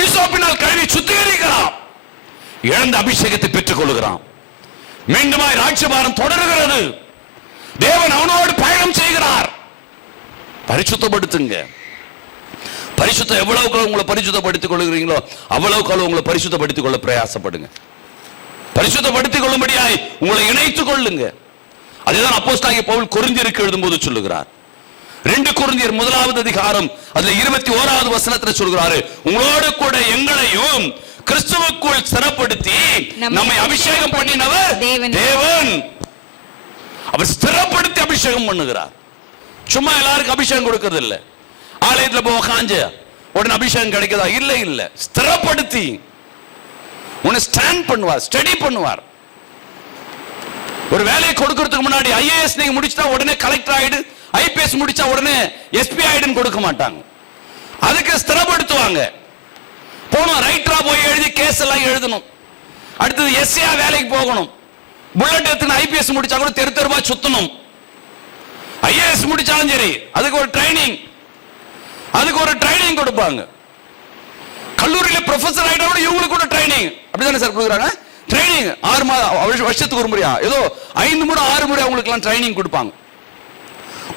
ஈசோப்பினால் கழுவி சுத்திகரிக்கிறான், இழந்த அபிஷேகத்தை பெற்றுக் கொள்கிறான். மீண்டுமாய் ராஜ்யபாரம் தொடர்கிறது. தேவன் அவனோடு பயணம் செய்கிறார். பரிசுத்தப்படுத்துங்க. பரிசுத்தம் எவ்வளவுக்கு உங்களை பரிசுத்தப்படுத்திக் கொள்கிறீங்களோ அவ்வளவுக்கு உங்களை பரிசுத்தப்படுத்திக் கொள்ள பிரயாசப்படுங்க. பரிசுத்தப்படுத்திக் கொள்ளும்படியாய் உங்களை இணைத்துக் கொள்ளுங்க. அதுதான் அப்போஸ்தலனாகிய பவுல் கொரிந்தியருக்கு எழுதும்போது சொல்லுகிறார். 2 கொரிந்தியர் 1வது அதிகாரம் அதுல 21வது வசனத்துல சொல்கிறாரு, உங்களோடு கூட எங்களையும் கிறிஸ்துவுக்குள் ஸ்திரப்படுத்தி நம்மை அபிஷேகம் பண்ணினவர் தேவன். அவர் ஸ்திரப்படுத்தி அபிஷேகம் பண்ணுகிறார். சும்மா எல்லாருக்கும் அபிஷேகம் கொடுக்கிறது இல்ல. ஆலயத்துல போக காஞ்ச உடனே அபிஷேகம் கிடைக்குதா? இல்ல இல்ல, ஸ்திரப்படுத்தி உன்னை ஸ்டாண்ட் பண்ணுவார், ஸ்டடி பண்ணுவார். ஒரு வேலையை கொடுக்கிறதுக்கு முன்னாடி ஐஏஎஸ் நீங்க முடிச்சா உடனே கலெக்டர் ஆயிடு, ஐபிஎஸ் முடிச்சா உடனே எஸ்பி ஆயிடுன்னு கொடுக்க மாட்டாங்க. அதுக்கு ஸ்திரப்படுத்துவாங்க. போகணும், ரைட்டரா போய் எழுதி கேஸ் எல்லாம் எழுதணும். அடுத்தது எஸ்ஏ வேலைக்கு போகணும். புல்லட் எடுத்து ஐபிஎஸ் முடிச்சா கூட தெரு தெருவா சுத்தணும். ஐஏஎஸ் முடிச்சாலும் சரி அதுக்கு ஒரு ட்ரைனிங் கொடுப்பாங்க. கல்லூரியில ப்ரொஃபசர் ஆயிட்டா கூட இவங்களுக்கு கூட ட்ரைனிங் அப்படிதானே சார் கொடுக்குறாங்க. ட்ரைனிங் 6 மாதம் வருஷத்துக்கு ஒரு முறையா ஏதோ 5 முறை 6 முறை அவங்களுக்கு எல்லாம் ட்ரைனிங் கொடுப்பாங்க.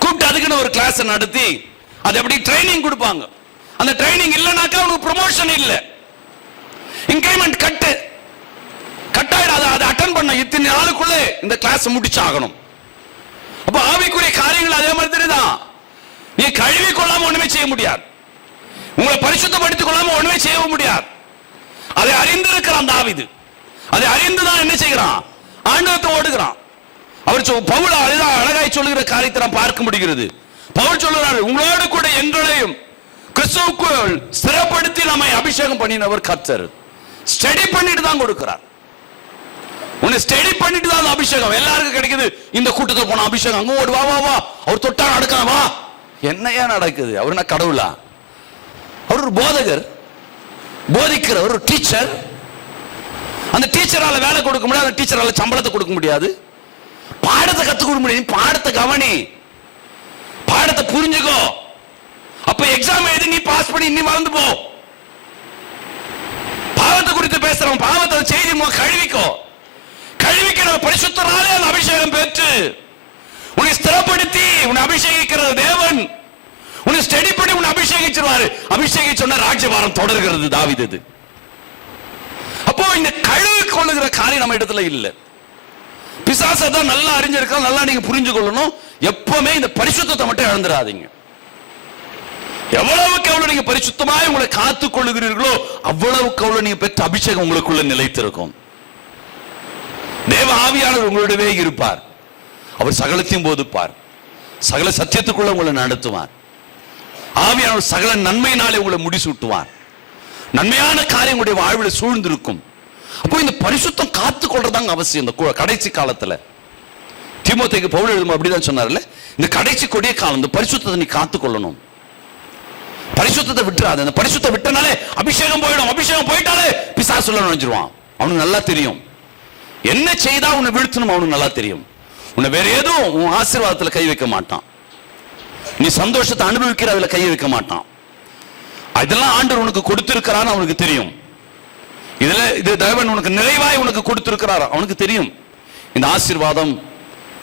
கூப்பிட்டு அதுக்குன்னு ஒரு கிளாஸ் நடத்தி அது எப்படி ட்ரைனிங் கொடுப்பாங்க. அந்த ட்ரைனிங் இல்லைனாக்கா அவனுக்கு ப்ரமோஷன் இல்ல, இன்கிரிமெண்ட் கட்டாயிடும். அதை அட்டெண்ட் பண்ண இத்தனை நாளுக்குள்ள இந்த கிளாஸ் முடிச்சாகணும். அப்ப ஆவிக்குரிய காரியங்கள் அதே மாதிரி தான். நீ கழுவி கொள்ளாம ஒண்ணுமே செய்ய முடியாது. உங்களை பரிசுத்தப்படுத்திக் கொள்ளாம ஒண்ணுமே செய்ய முடியாது. அதை அறிந்திருக்கிறான் தாவீது. அதை அறிந்துதான் என்ன செய்கிறான்? ஆண்டவத்தை ஓடுகிறான். அவர் பவுல் அழகாய் சொல்லுகிற காரியத்தை நாம் பார்க்க முடிகிறது. பவுல் சொல்லுகிறார், உங்களோடு கூட எங்களையும் கிறிஸ்துவுக்குள் ஸ்திரப்படுத்தி நம்மை அபிஷேகம் பண்ணினவர் கர்த்தர். ஸ்டடி பண்ணிட்டு தான் கொடுக்கிறார். உன்னை ஸ்டடி பண்ணிட்டு தான் அபிஷேகம் எல்லாருக்கும் கிடைக்குது. இந்த கூட்டத்தில் போன அபிஷேகம் அங்க ஓடு, வா வா வா, அவர் தொட்டா நடக்கலாம், வா. என்னையா நடக்குது? அவர் என்ன கடவுளா? அவர் ஒரு போதகர், போதிக்கிற ஒரு டீச்சர். அந்த டீச்சரால வேலை கொடுக்க முடியாது, அந்த டீச்சரால சம்பளத்தை கொடுக்க முடியாது. பாடத்தை கத்துக் கொடுக்க முடியும். பாடத்தை கவனி, பாடத்தை புரிஞ்சுக்கோ. அப்ப எக்ஸாம் எழுதி நீ பாஸ் பண்ணி நீ மறந்து போ. பாவத்தை குறித்து பேசுறோம், பாவத்தை செய்தி கழுவிக்கோ. கழுவிக்கிற பரிசுத்தராலே அந்த அபிஷேகம் பெற்று உன்னை ஸ்திரப்படுத்தி உன்னை அபிஷேகிக்கிறது தேவன். உன்னை ஸ்டடி பண்ணி உன்னை அபிஷேகிச்சிருவாரு. அபிஷேகிச்சோன்னா ராஜ்யபாரம் தொடர்கிறது தாவீது. அப்போ இந்த கழுவி கொள்ளுகிற காரியம் நம்ம இடத்துல இல்ல. பிசாசை தான் நல்லா அறிஞ்சிருக்கோம், நல்லா நீங்க புரிஞ்சு கொள்ளணும். எப்பவுமே இந்த பரிசுத்தத்தை மட்டும் இழந்துடாதீங்க. எவ்வளவுக்கு எவ்வளவு நீங்க பரிசுத்தமாய் உங்களை காத்துக் கொள்ளுகிறீர்களோ அவ்வளவுக்கு எவ்வளவு நீங்க பெற்ற அபிஷேகம் உங்களுக்குள்ள நிலைத்திருக்கும். தேவ ஆவியானவர் உங்களுடவே இருப்பார். அவர் சகலத்தையும் போதிப்பார், சகல சத்தியத்துக்குள்ள உங்களை நடத்துவார். ஆவியானவர் சகல நன்மையினாலே உங்களை முடிசூட்டுவார். நன்மையான காரியம் உங்களுடைய வாழ்வில் சூழ்ந்திருக்கும். அப்போ இந்த பரிசுத்தம் காத்து கொள்றதாங்க அவசியம். இந்த கடைசி காலத்துல தீமோத்தேயுக்கு பவுல் எழுதும் அப்படிதான் சொன்னார்ல, இந்த கடைசி கொடிய காலம் இந்த பரிசுத்தத்தை நீ காத்து கொள்ளணும். பரிசுத்தத்தை விட்டுறாது. அந்த பரிசுத்தை விட்டனாலே அபிஷேகம் போயிடும். அபிஷேகம் போயிட்டாலே பிசாசுல நுழைஞ்சிருவான். அவனுக்கு நல்லா தெரியும் என்ன செய்தா உன்னை வீழ்த்தணும். அவனுக்கு நல்லா தெரியும். உன்னை வேற ஏதோ உன் ஆசீர்வாதத்துல கை வைக்க மாட்டான். நீ சந்தோஷத்தை அனுபவிக்கிற அதுல கை வைக்க மாட்டான். இதெல்லாம் ஆண்டவர் உனக்கு கொடுத்திருக்கிறான்னு அவனுக்கு தெரியும். இது தேவன் உனக்கு நிறைவாய் உனக்கு கொடுத்திருக்கிறார் அவனுக்கு தெரியும். இந்த ஆசீர்வாதம்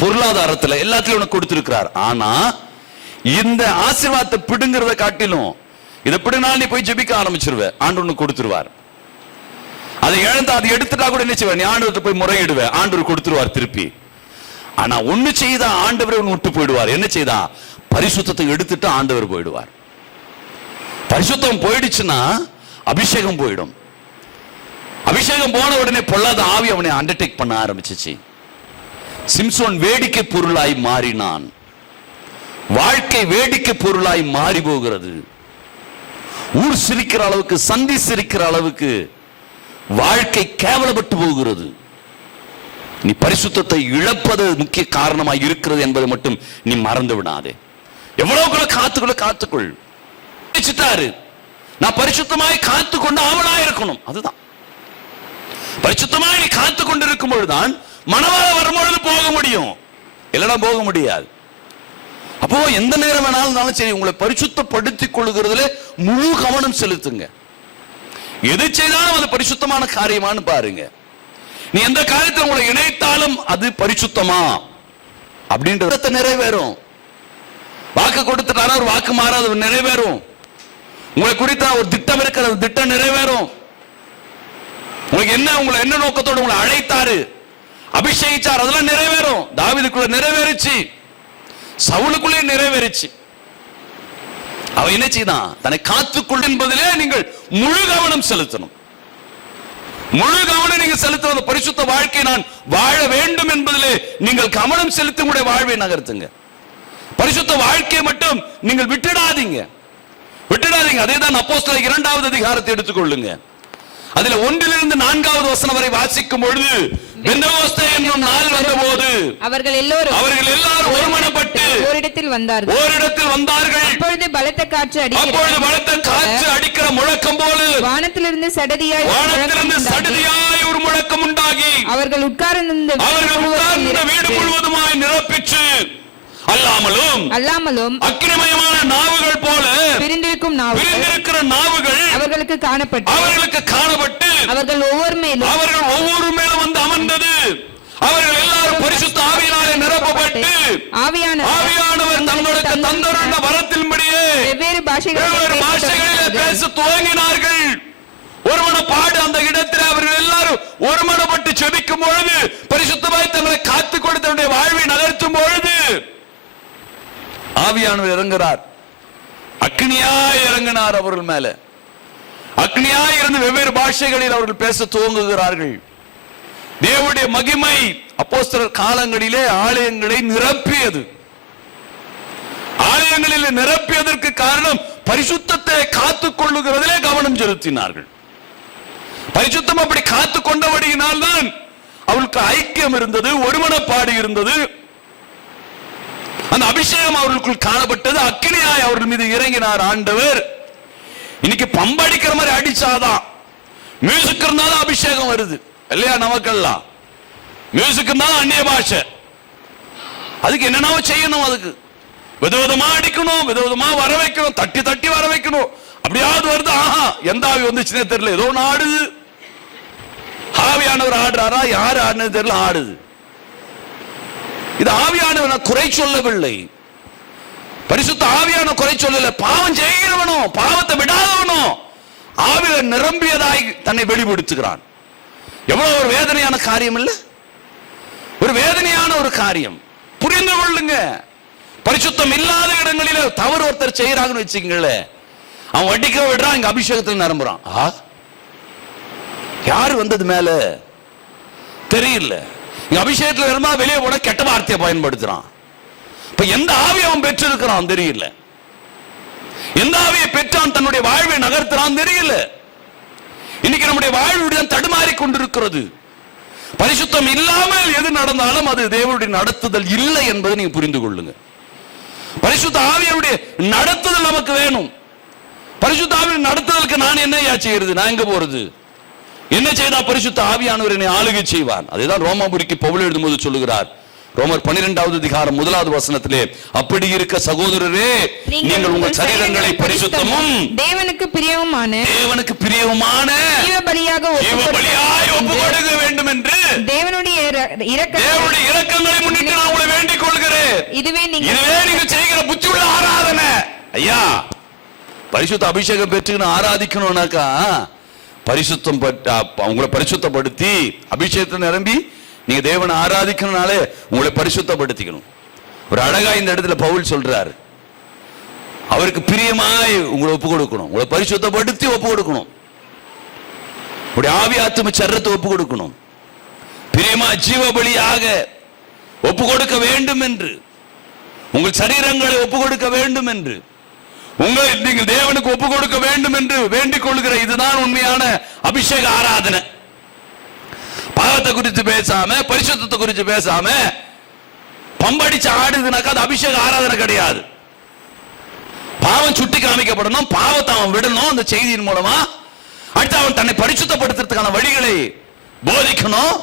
பொருளாதாரத்துல எல்லாத்திலும் உனக்கு கொடுத்திருக்கிறார். ஆனா இந்த ஆசீர்வாதத்தை பிடுங்கிறத காட்டிலும் இதை பிடினாலும் நீ போய் ஜெபிக்க ஆரம்பிச்சிருவ, ஆண்டவர் உனக்கு கொடுத்துருவார். அதை இழந்து அதை எடுத்துட்டா கூட என்ன செய்வ, நீ ஆண்டவர்கிட்ட போய் முறையிடுவ, ஆண்டவர் கொடுத்துருவார் திருப்பி. ஆனா ஒண்ணு செய்தா ஆண்டவரே ஒன்னு விட்டு போயிடுவார். என்ன செய்தா? பரிசுத்தத்தை எடுத்துட்டு ஆண்டவர் போயிடுவார். பரிசுத்தம் போயிடுச்சுன்னா அபிஷேகம் போயிடும். அபிஷேகம் போன உடனே பொல்லாத ஆவி அவனை அண்டர்டேக் பண்ண ஆரம்பிச்சிச்சு. சிம்சோன் வேடிக்கை பொருளாய் மாறினான். வாழ்க்கை வேடிக்கை பொருளாய் மாறி போகிறது. ஊர் சிரிக்கிற அளவுக்கு, சந்தி சிரிக்கிற அளவுக்கு வாழ்க்கை கேவலப்பட்டு போகிறது. நீ பரிசுத்தத்தை இழப்பது முக்கிய காரணமாக இருக்கிறது என்பதை மட்டும் நீ மறந்து விடாதே. எவ்வளவுக்குள்ள காத்துக்கொள். நான் பரிசுத்தமாய் காத்துக்கொண்டு ஆவலாய் இருக்கணும். அதுதான் பரிசுத்தமாய் நீ காத்து கொண்டு இருக்கும் பொழுதுதான் மனவாள வரும்பொழுது போக முடியும், இல்லைன்னா போக முடியாது. அப்போ எந்த நேரம் வேணாலும் சரி உங்களை பரிசுத்தப்படுத்திக் கொள்ளுகிறதுல முழு கவனம் செலுத்துங்க. எது செய்தாலும் அது பரிசுத்தமான காரியமானு பாருங்க. நீ எந்த காரியத்தை உங்களை இணைத்தாலும் அது பரிசுத்தமா அப்படின்றது நிறைவேறும். வாக்கு கொடுத்துட்டாரா ஒரு வாக்கு மாறாத நிறைவேறும். உங்களை குறித்த ஒரு திட்டம் இருக்கிற திட்டம் நிறைவேறும். உங்களுக்கு என்ன, உங்களை என்ன நோக்கத்தோடு உங்களை அழைத்தாரு, அபிஷேகிச்சார், அதெல்லாம் நிறைவேறும். தாவீதுக்குள்ள நிறைவேறிச்சு, சவுலுக்குள்ளே நிறைவேறிச்சு. அவன் என்ன செய்தான்? தன்னை காத்துக்கொள் என்பதிலே நீங்கள் முழு கவனம் செலுத்தணும். முழு கவனம் நீங்க செலுத்துவது பரிசுத்த வாழ்க்கை நான் வாழ வேண்டும் என்பதிலே நீங்கள் கவனம் செலுத்தி உங்களுடைய வாழ்வை நகர்த்துங்க. பரிசுத்த வாழ்க்கையை மட்டும் நீங்கள் விட்டுடாதீங்க. அதேதான் அப்போஸ்தலர் 2வது அதிகாரத்தை எடுத்துக்கொள்ளுங்க. அதுல 1 - 4வது வசனம் வரை வாசிக்கும் பொழுது, பெந்தெகோஸ்தே என்னும் நாள் வந்தபோது அவர்கள் எல்லாரும் ஒருமனப்பட்டு ஓரிடத்தில் வந்தார்கள். அப்பொழுது பலத்த காற்று அடிக்கிற முழக்கம் போல வானத்திலிருந்து சடதியாய் ஒரு முழக்கம் உண்டாகி அவர்கள் உட்கார்ந்த வீடு முழுவதுமாய் நிரப்பிற்று. அல்லாமலும் அக்கினிமயமான நாவுகள் போல பிரிந்திருக்கிற நாவுகள் அவர்களுக்கு காணப்பட்டு அவர்கள் ஒவ்வொரு மேலும் வந்து அமர்ந்தது. அவர்கள் எல்லாரும் பரிசுத்த ஆவியினாலே நிரப்பப்பட்டு ஆவியானவர் தங்களுக்கு தந்தருள்ள வரத்தின்படியே வெவ்வேறு பாஷைகளிலே பேச துவங்கினார்கள். ஒருமனப்பாடு அந்த இடத்தில் அவர்கள் எல்லாரும் ஒருமனப்பட்டு செபிக்கும் பொழுது, பரிசுத்தமாய் தங்களை காத்துக் கொடுத்த வாழ்வை நகர்த்தும் பொழுது ஆவியானவர் இறங்குகிறார். அக்னியாய் இறங்கினார் அவர்கள் மேல. அக்னியாய் இருந்து வெவ்வேறு பாஷைகளில் அவர்கள் பேச துவங்குகிறார்கள். தேவனுடைய மகிமை அப்போஸ்தலர் காலங்களிலே ஆலயங்களை நிரப்பியது. ஆலயங்களில் நிரப்பியதற்கு காரணம் பரிசுத்தத்தை காத்துக் கொள்ளுகிறதிலே கவனம் செலுத்தினார்கள். பரிசுத்தம் அப்படி காத்துக் கொண்டபடியினால் தான் அவர்களுக்கு ஐக்கியம் இருந்தது, ஒருமனப்பாடு இருந்தது. அந்த அபிஷேகம் அவர்களுக்குள் காணப்பட்டது. அக்கினியாய் அவர்கள் மீது இறங்கினார் ஆண்டவர். இன்னைக்கு பம்படிக்கிற மாதிரி அடிச்சாதான், மியூசிக் இருந்தாலும் அபிஷேகம் வருது இல்லையா? நமக்கெல்லாம் மியூசிக் இருந்தாலும் அந்நிய பாஷை. அதுக்கு என்னென்ன செய்யணும்? அதுக்கு விதவிதமா அடிக்கணும், விதவிதமா வர வைக்கணும், தட்டி தட்டி வர வைக்கணும். அப்படியாவது வருது. ஆஹா, எந்த ஆவி வந்துச்சுன்னே தெரியல, ஏதோ ஒன்று ஆடுது. ஆவியானவர் ஆடுறாரா, யாரு ஆடுனது தெரியல, ஆடுது. இது ஆவியானவர் குறை சொல்லவில்லை, பரிசுத்த ஆவியான குறை சொல்லல. பாவம் செய்கிறவனோ, பாவத்தை விடாதவனோ ஆவியில நிரம்பியதாய் தன்னை வெளிப்படுத்துகிறான். எவ்வளவு ஒரு வேதனையான காரியம் இல்ல? ஒரு வேதனையான ஒரு காரியம். புரிந்து கொள்ளுங்க. பரிசுத்தம் இல்லாத இடங்களில் தவறு ஒருத்தர் செய்யறாங்கன்னு வச்சுக்கீங்களேன், அவன் வட்டிக்க விடுறான், இங்க அபிஷேகத்தில் நிரம்புறான். யாரு வந்தது மேல தெரியல, இங்க அபிஷேகத்தில் நிரம்பா வெளியே போன கெட்ட வார்த்தையை பயன்படுத்துறான். இப்ப எந்த ஆவியை அவன் பெற்றிருக்கிறான் தெரியல, எந்த ஆவியை பெற்றான் தன்னுடைய வாழ்வை நகர்த்துறான் தெரியல. இன்னைக்கு நம்முடைய வாழ்வு தடுமாறி கொண்டிருக்கிறது. பரிசுத்தம் இல்லாமல் எது நடந்தாலும் அது தேவனுடைய நடத்துதல் இல்லை என்பதை நீங்க புரிந்து கொள்ளுங்க. பரிசுத்த ஆவியுடைய நடத்துதல் நமக்கு வேணும். பரிசுத்த ஆவியின் நடத்துதலுக்கு நான் என்ன செய்யறது? நான் எங்க போறது? என்ன செய்தா பரிசுத்த ஆவியானவர் என்னை ஆளுகை செய்வான்? அதேதான் ரோமாபுரிக்கு பவுல் எழுதும்போது சொல்லுகிறார். ரோமர் 12வது அதிகாரம் 1வது வசனத்திலே, அப்படி இருக்க சகோதரரே, நீங்கள் உங்கள் சரீரங்களை பரிசுத்தமும் தேவனுக்கு பிரியவுமான ஜீவபலியாக ஒப்புக்கொடுக்க வேண்டும் என்று தேவனுடைய இரக்கங்களை முன்னிட்டு நான் உங்களை வேண்டிக் கொள்கிறேன். இதுவே நீங்க செய்கிற புத்தியுள்ள ஆராதனை. ஐயா, பரிசுத்த அபிஷேகம் பெற்று ஆராதிக்கணும்னாக்கா பரிசுத்தம் உங்களை பரிசுத்தப்படுத்தி அபிஷேகத்தை நிரம்பி நீங்க தேவனை ஆராதிக்கணும்னாலே உங்களை பரிசுத்தப்படுத்திக்கணும். ஒரு அழகா இந்த இடத்துல பவுல் சொல்றாரு, அவருக்கு பிரியமாய் உங்களை ஒப்பு கொடுக்கணும், உங்களை பரிசுத்தப்படுத்தி ஒப்பு கொடுக்கணும், உங்களுடைய ஆவி ஆத்தும சரீரத்தை ஒப்பு கொடுக்கணும், பிரியமா ஜீவபலியாக ஒப்பு கொடுக்க வேண்டும் என்று, உங்கள் சரீரங்களை ஒப்பு கொடுக்க வேண்டும் என்று, நீங்கள் தேவனுக்கு ஒப்பு கொடுக்க வேண்டும் என்று வேண்டிக் கொள்கிற இதுதான் உண்மையான அபிஷேக ஆராதனை. பாவத்தை குறித்து பேசாம, பரிசுத்தத்தை குறித்து பேசாம பம்படிச்சு ஆடுதுனாக்கா அது அபிஷேக ஆராதனை கிடையாது. பாவம் சுட்டி காமிக்கப்படணும், பாவத்தை அவன் விடணும் அந்த செய்தியின் மூலமா. அடுத்து அவன் தன்னை பரிசுத்தப்படுத்துறதுக்கான வழிகளை போதிக்கணும்,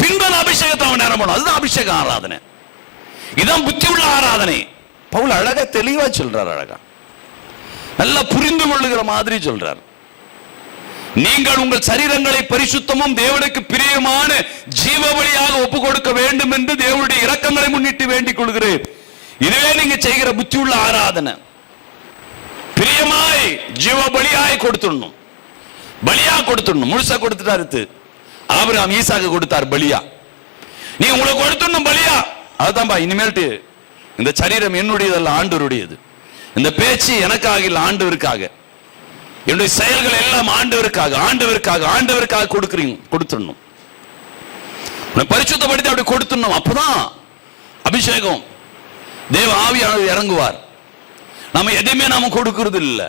பின்பு அபிஷேகத்தை அவன் நிரம்பணும். அதுதான் அபிஷேக ஆராதனை. இதுதான் புத்தி உள்ள ஆராதனை. பவுல் அழகா தெளிவா சொல்றார், அழகா நல்லா புரிந்து கொள்ளுகிற மாதிரி சொல்றார். நீங்கள் உங்கள் சரீரங்களை பரிசுத்தமும் தேவனுக்கு பிரியமான ஜீவபலியாக ஒப்பு கொடுக்க வேண்டும் என்று தேவனுடைய இரக்கங்களை முன்னிட்டு வேண்டிக் கொள்கிறேன். இதுவே நீங்க செய்கிற புத்தி உள்ள ஆராதனை. பிரியமாய் ஜீவபலியாய் கொடுத்துடணும், பலியா கொடுத்துடணும். முழுசா கொடுத்துட்டாரு, ஆபிரகாம் ஈசாக்கு கொடுத்தார் பலியா. நீ உங்களுக்கு கொடுத்துடணும் பலியா. அதுதான்பா இனிமேல்ட்டு இந்த சரீரம் என்னுடையதல்ல, ஆண்டவருடையது. இந்த பேச்சு எனக்காக இல்ல, ஆண்டவருக்காக. என்னுடைய செயல்கள் எல்லாம் ஆண்டவருக்காக, ஆண்டவருக்காக, ஆண்டவருக்காக கொடுத்துடணும். பரிசுத்தப்படுத்தி அப்படி கொடுத்துடணும். அப்பதான் அபிஷேகம், தேவ ஆவியானவர் இறங்குவார். நம்ம எதையுமே நாம கொடுக்கறது இல்ல.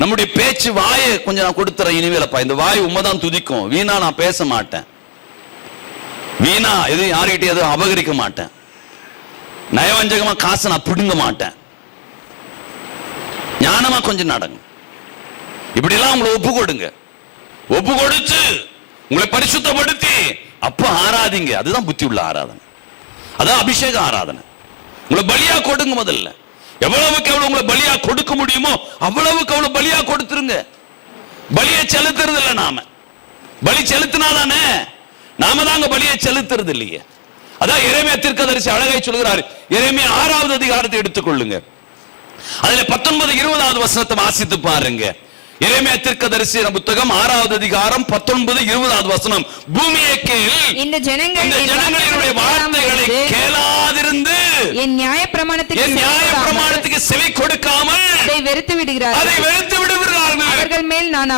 நம்முடைய பேச்சு, வாயை கொஞ்சம் நான் கொடுத்துறேன் இனிமேலப்பா, இந்த வாய் உண்மைதான் துதிக்கும், வீணா நான் பேச மாட்டேன், வீணா எதுவும் யார்கிட்ட எதுவும் அபகரிக்க மாட்டேன், நயவஞ்சகமா காசை நான் பிடுங்க மாட்டேன், ஞானமா கொஞ்சம் நடங்க. இப்படி எல்லாம் உங்களை ஒப்பு கொடுங்க. ஒப்பு கொடுத்து உங்களை பரிசுத்தப்படுத்தி அப்ப ஆராதிங்க. அதுதான் புத்தி உள்ள ஆராதனை, அதான் அபிஷேக ஆராதனை. உங்களை பலியா கொடுங்க. முதல்ல எவ்வளவுக்கு எவ்வளவு உங்களை பலியா கொடுக்க முடியுமோ அவ்வளவுக்கு அவ்வளவு பலியா கொடுத்துருங்க. பலியை செலுத்துறது இல்லை. நாம பலி செலுத்தினாதானே, நாம தாங்க பலியை செலுத்துறது இல்லையே. அதான் எரேமியா தீர்க்கதரிசி அழகை சொல்கிறார். எரேமியா 6வது அதிகாரத்தை எடுத்துக்கொள்ளுங்க. அதுல 19-20வது வசனத்தை வாசித்து பாருங்க. எரேமியா தீர்க்கதரிசி புத்தகம் 6வது அதிகாரம் 19-20வது வசனம். பூமியை கேள், இந்த ஜனங்களுடைய வார்த்தைகளை கேளாதிருந்து என் நியாயப்பிரமாணத்துக்கு செவி கொடுக்காமல் அதை வெறுத்து விடுகிறார்கள். அவர்கள் மேல் நான்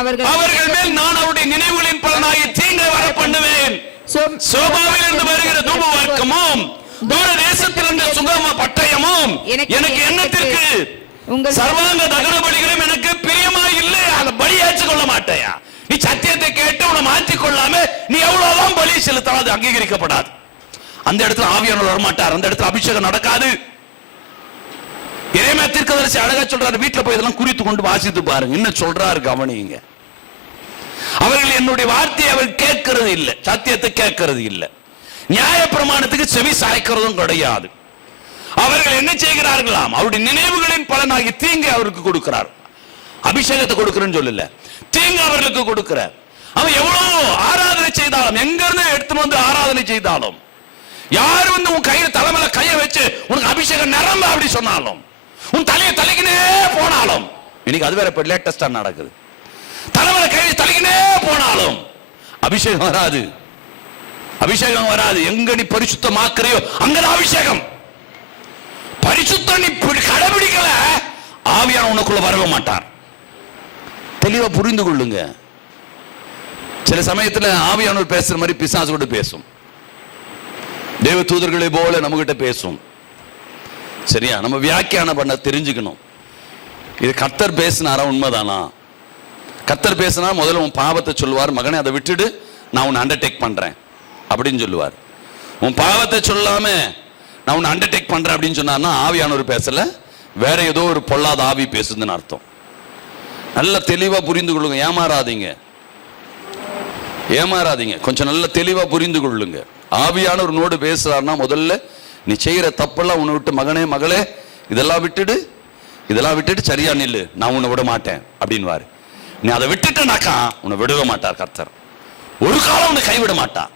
அவருடைய நினைவுகளின் பலனாகி தீங்கை வர பண்ணுவேன். சோபாவிலிருந்து வருகிற தூப வர்க்கமும் தூர தேசத்திலிருந்து சுகம பட்டயமும் எனக்கு என்னத்திற்கு? சர்வாங்க தகன பலிகளும் எனக்கு பிரியமாய் இல்லை. அந்த பலி ஏற்றுக்கொள்ள மாட்டேயா? நீ சத்தியத்தை கேட்டு உன்னை மாற்றிக் கொள்ளாம நீ எவ்வளவுதான் பலி செலுத்தாலும் அது அங்கீகரிக்கப்படாது. அந்த இடத்துல ஆவியானவர் வரமாட்டார், அந்த இடத்துல அபிஷேகம் நடக்காது. எரேமியா தீர்க்கதரிசி அழகா சொல்றாரு. வீட்டுல போய் இதெல்லாம் குறித்து கொண்டு வாசித்து பாருங்க. என்ன சொல்றாரு கவனிங்க. அவர்கள் என்னுடைய வார்த்தையை அவர் கேட்கறது இல்லை, சத்தியத்தை கேட்கறது இல்லை, நியாய பிரமாணத்துக்கு செவி சாய்க்கிறதும் கிடையாது. அவர்கள் என்ன செய்கிறார்களாம்? அவருடைய நினைவுகளின் பலனாகி தீங்கை அவருக்கு கொடுக்கிறார். அபிஷேகத்தை கொடுக்கிறேன்னு சொல்லல, தீங்கு அவர்களுக்கு கொடுக்கிறார். அவன் எவ்வளவு ஆராதனை செய்தாலும், எங்க இருந்து எடுத்துட்டு வந்து ஆராதனை செய்தாலும், யாரு வந்து உன் கையில தலைமையில கையை வச்சு உனக்கு அபிஷேகம் நிரம்ப அப்படி சொன்னாலும், உன் தலையை தலைக்கினே போனாலும், இன்னைக்கு அது வேற இப்ப லேட்டஸ்டா நடக்குது, தலைமையில கையை தலைக்கினே போனாலும் அபிஷேகம் வராது. அபிஷேகம் வராது. எங்க நீ பரிசுத்தமாக்குறியோ அங்கதான் அபிஷேகம். பரிசுத்தம் நீ கடைபிடிக்கல, ஆவியான உனக்குள்ள வரவே மாட்டார். தெளிவா புரிந்து கொள்ளுங்க. சில சமயத்துல ஆவியானவர் பேசுற மாதிரி பிசாசு கூட பேசும். தேவ தூதர்களை போல நம்ம கிட்ட பேசும். சரியா? நம்ம வியாக்கியானம் பண்ண தெரிஞ்சுக்கணும். இது கர்த்தர் பேசினாரா? உண்மைதானா? கர்த்தர் பேசினா முதல்ல உன் பாவத்தை சொல்லுவார். மகனே அதை விட்டுடு, நான் உன்னை அண்டர்டேக் பண்றேன் அப்படின்னு சொல்லுவார். உன் பாவத்தை சொல்லாம நான் உன்னை அண்டர்டேக் பண்றேன் அப்படின்னு சொன்னார்னா ஆவியானவர் பேசல, வேற ஏதோ ஒரு பொல்லாத ஆவி பேசுதுன்னு அர்த்தம். நல்ல தெளிவா புரிந்து கொள்ளுங்க. ஏமாறாதீங்க, ஏமாறாதீங்க. கொஞ்சம் நல்ல தெளிவா புரிந்து கொள்ளுங்க. ஆவியானவர் நோடு பேசுறாருன்னா முதல்ல நீ செய்யற தப்பெல்லாம் உன்னை விட்டு, மகனே மகளே இதெல்லாம் விட்டுட்டு சரியா நில்லு, நான் உன்னை விட மாட்டேன் அப்படின்வாரு. நீ அதை விட்டுட்டனாக்கா உன்னை விடவே மாட்டார் கர்த்தர். ஒரு காலம் உன்னை கைவிட மாட்டார்.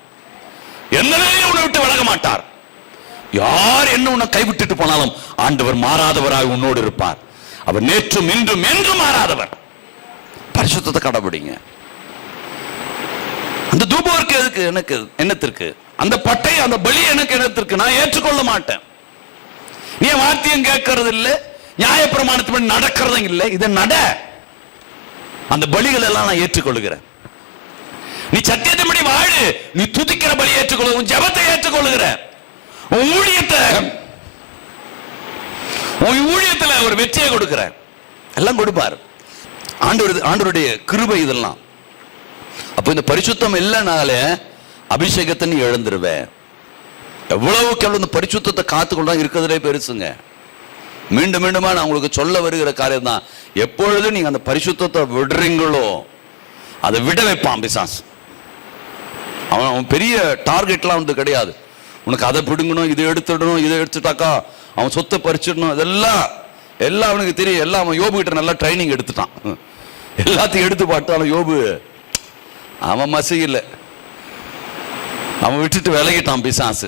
என்னவே உன்னை விட்டு விலக மாட்டார். யார் என்ன உன்னை கைவிட்டுட்டு போனாலும் ஆண்டவர் மாறாதவராய் உன்னோடு இருப்பார். அவர் நேற்றும் இன்றும் என்றும் மாறாதவர். பரிசுத்தத்தை கடைபிடிங்க. அந்த தூபம் எதுக்கு? எனக்கு என்னத்திற்கு? அந்த பட்டை, அந்த பலி எனக்கு என்னத்திற்கு? நான் ஏற்றுக்கொள்ள மாட்டேன். நீ வார்த்தையும் கேட்கறது இல்லை, நியாய பிரமாணத்துக்கு நடக்கிறதும் இல்லை. இதை நட. அந்த பலிகள் எல்லாம் நான் ஏற்றுக்கொள்கிறேன். நீ சத்தியத்தின்படி வாழு. நீ துதிக்கிற பலி ஏற்றுக்கொள்ள, உன் ஜெபத்தை ஏற்றுக்கொள்ளுகிற, உன் ஊழியத்துல ஒரு வெற்றியை கொடுக்கிற, எல்லாம் கொடுப்பார் ஆண்டவருடைய கிருபை இதெல்லாம். அப்ப இந்த பரிசுத்தம் இல்லைனாலே அபிஷேகத்தை நீ இழந்துருவேன். எவ்வளவுக்கு எவ்வளவு இந்த பரிசுத்தத்தை காத்துக்கொண்டா இருக்கிறதுலே பெருசுங்க. மீண்டும் மீண்டுமா நான் உங்களுக்கு சொல்ல வருகிற காரியம் தான். எப்பொழுது நீங்க அந்த பரிசுத்தத்தை விடுறீங்களோ அதை விட வைப்பான் பிசாசு. அவன் பெரிய டார்கெட்லாம் வந்து கிடையாது. உனக்கு அதை பிடுங்கணும், இதை எடுத்துடணும், இதை எடுத்துட்டாக்கா அவன் சொத்தை பறிச்சிடணும், எல்லாம் அவனுக்கு தெரியும். எல்லாம் அவன் யோபு கிட்ட நல்லா ட்ரைனிங் எடுத்துட்டான். எல்லாத்தையும் எடுத்து பார்த்தாலும் யோபு அவன் மசையில் அவன் விட்டுட்டு விலகிட்டான் பிசாசு.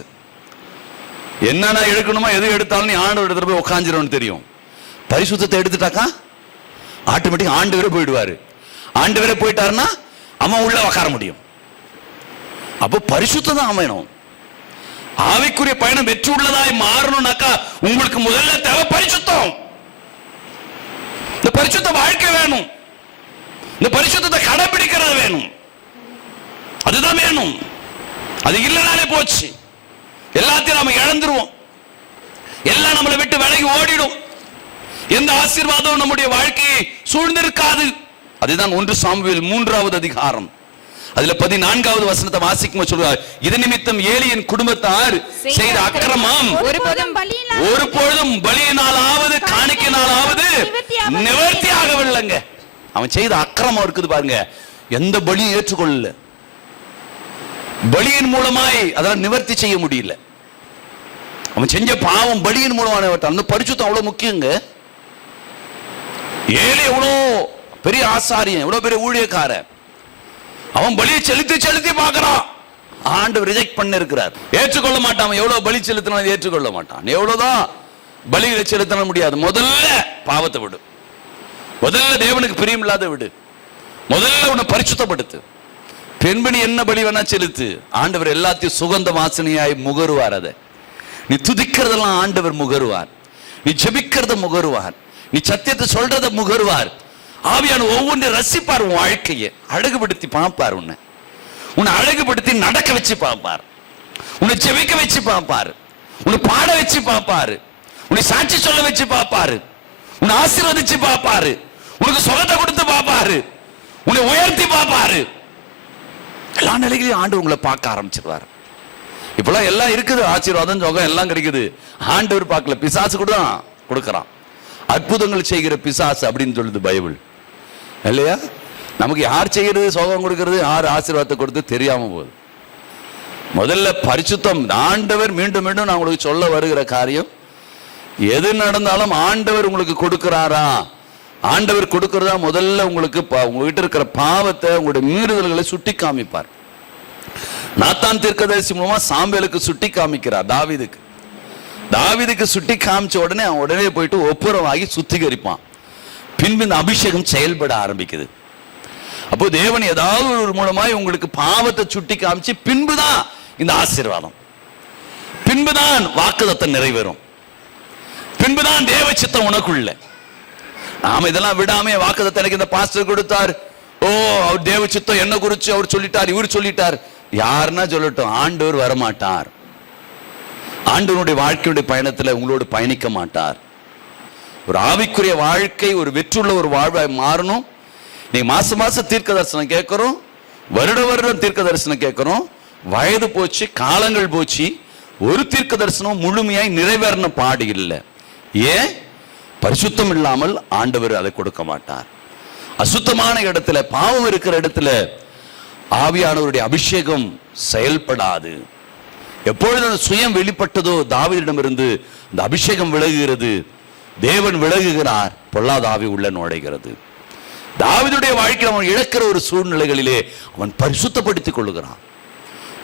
என்னென்ன எடுக்கணுமோ எது எடுத்தாலும் நீ ஆண்டவர் இடத்துல போய் உட்காந்துருன்னு தெரியும். பரிசுத்தத்தை எடுத்துட்டாக்கா ஆட்டோமேட்டிக் ஆண்டவரே போயிடுவாரு. ஆண்டவரே போயிட்டாருன்னா அவன் உள்ள உட்கார முடியும். அப்போ பரிசுத்தம் தான் வேணும். ஆவிக்குரிய பயணம் வெற்றி உள்ளதாய் மாறணும்னாக்கா உங்களுக்கு முதல்ல தேவை பரிசுத்தம். இந்த பரிசுத்த வாழ்க்கை வேணும். இந்த பரிசுத்தத்தை கடைபிடிக்கிறது வேணும். அதுதான் வேணும். அது இல்லைனாலே போச்சு, எல்லாத்தையும் நாம இழந்துருவோம். எல்லாம் நம்மளை விட்டு விலகி ஓடிடும். எந்த ஆசீர்வாதம் நம்முடைய வாழ்க்கையை சூழ்ந்திருக்காது. அதுதான் 1 சாமுவேல் 3வது அதிகாரம் அதுல 14வது வசனத்தை வாசிக்கும் சொல்றார், இது நிமித்தம் ஏலியின் குடும்பத்தார் செய்த அக்கிரமம் ஒருபொழுதும் பலியினாலாவது காணிக்கையினாலாவது நிவர்த்தி ஆகவில்லைங்க. அவன் செய்த அக்கிரமம் இருக்குது பாருங்க, எந்த பலியும் ஏற்றுக்கொள்ளல. பலியின் மூலமாய் அதெல்லாம் நிவர்த்தி செய்ய முடியல. அவன் செஞ்ச பாவம் பலியின் மூலமான அந்த பரிசுத்தம் அவ்வளவு முக்கியங்க. ஏழு எவ்வளோ பெரிய ஆசாரியன், எவ்வளவு பெரிய ஊழியக்காரன், அவன் பலியை செலுத்தி செலுத்தி பார்க்கிறான். ஆண்டவர் ரிஜெக்ட் பண்ண இருக்கிறார், ஏற்றுக்கொள்ள மாட்டான். அவன் எவ்வளவு பலி செலுத்தினாலும் ஏற்றுக்கொள்ள மாட்டான். எவ்வளவுதான் பலிகளை செலுத்த முடியாது. முதல்ல பாவத்தை விடு, முதல்ல தேவனுக்கு பிரியம் இல்லாத விடு, முதல்ல உன்னை பரிசுத்தப்படுத்து. பெண்மணி என்ன பலி வேணா செலுத்து, ஆண்டவர் எல்லாத்தையும் சுகந்த வாசனையாய் முகருவார். அதை நீ துதிக்கிறதெல்லாம் ஆண்டவர் முகருவார், நீ ஜெபிக்கிறத முகருவார், நீ சத்தியத்தை சொல்றத முகருவார். ஆவியான ஒவ்வொன்றை ரசிப்பார். உன் வாழ்க்கையை அழகுபடுத்தி பார்ப்பார். உன்னை அழகுபடுத்தி நடக்க வச்சு பார்ப்பார், உன்னை ஜெபிக்க வச்சு பார்ப்பார், உன்னை பாட வச்சு பார்ப்பாரு, உன்னை சாட்சி சொல்ல வச்சு பார்ப்பாரு, உன்னை ஆசீர்வதிச்சு பார்ப்பாரு, உனக்கு சுகத்தை கொடுத்து பார்ப்பாரு, உன்னை உயர்த்தி பார்ப்பாரு. எல்லா நிலைகளையும் ஆண்டு உங்களை பார்க்க ஆரம்பிச்சிருவார். இப்பெல்லாம் எல்லாம் இருக்குது, ஆசீர்வாதம் சுகம் எல்லாம் கிடைக்குது. ஆண்டவர் பார்க்கல, பிசாசு கூட தான் கொடுக்கறான். அற்புதங்கள் செய்கிற பிசாசு அப்படின்னு சொல்லுது பைபிள் இல்லையா? நமக்கு யார் செய்கிறது, சுகம் கொடுக்கிறது, யார் ஆசீர்வாதத்தை கொடுத்து தெரியாம போகுது. முதல்ல பரிசுத்தம். ஆண்டவர் மீண்டும் மீண்டும் நான் உங்களுக்கு சொல்ல வருகிற காரியம், எது நடந்தாலும் ஆண்டவர் உங்களுக்கு கொடுக்கிறாரா, ஆண்டவர் கொடுக்கிறதா முதல்ல உங்களுக்கு உங்ககிட்ட இருக்கிற பாவத்தை, உங்களுடைய மீறுதல்களை சுட்டி காமிப்பார். நாத்தான் தீர்க்கதரிசி மூலமா சாமுவேலுக்கு சுட்டி காமிக்கிறார். தாவீதுக்கு சுட்டி காமிச்ச உடனே அவன் உடனே போயிட்டு ஒப்புரவாகி சுத்திகரிப்பான். பின்பு இந்த அபிஷேகம் செயல்பட ஆரம்பிக்குது. அப்போ தேவன் ஏதாவது ஒரு மூலமாய் உங்களுக்கு பாவத்தை சுட்டி காமிச்சு பின்புதான் இந்த ஆசீர்வாதம், பின்புதான் வாக்குத்தத்தம் நிறைவேறும், பின்புதான் தேவ சித்தம் உனக்குள்ள. நாம இதெல்லாம் விடாம வாக்குத்தத்தம் எனக்கு இந்த பாஸ்டர் கொடுத்தார், ஓ அவர் தேவ சித்தம் என்ன குறிச்சு அவர் சொல்லிட்டார், இவர் சொல்லிட்டார், யாருன்னா சொல்லட்டும், ஆண்டவர் வரமாட்டார். ஆண்டவனுடைய வாழ்க்கையுடைய பயணத்தில் உங்களோடு பயணிக்க மாட்டார். ஒரு ஆவிக்குரிய வாழ்க்கை ஒரு வெற்றுள்ள ஒரு வாழ்வாய் மாறணும். நீங்க மாசம் மாசம் தீர்க்க தரிசனம் கேட்கிறோம், வருடம் தீர்க்க தரிசனம் கேட்கிறோம், வயது போச்சு, காலங்கள் போச்சு, ஒரு தீர்க்க தரிசனம் முழுமையாய் நிறைவேறின பாடு இல்லை. ஏன்? பரிசுத்தம் இல்லாமல் ஆண்டவர் அதை கொடுக்க மாட்டார். அசுத்தமான இடத்துல, பாவம் இருக்கிற இடத்துல ஆவியானவருடைய அபிஷேகம் செயல்படாது. எப்பொழுது அந்த சுயம் வெளிப்பட்டதோ தாவீதிடமிருந்து இந்த அபிஷேகம் விலகுகிறது, தேவன் விலகுகிறார், பொல்லாத ஆவி உள்ள நுழைகிறது. தாவீதுடைய வாழ்க்கையில் அவன் இழக்கிற ஒரு சூழ்நிலைகளிலே அவன் பரிசுத்தப்படுத்திக் கொள்ளுகிறான்.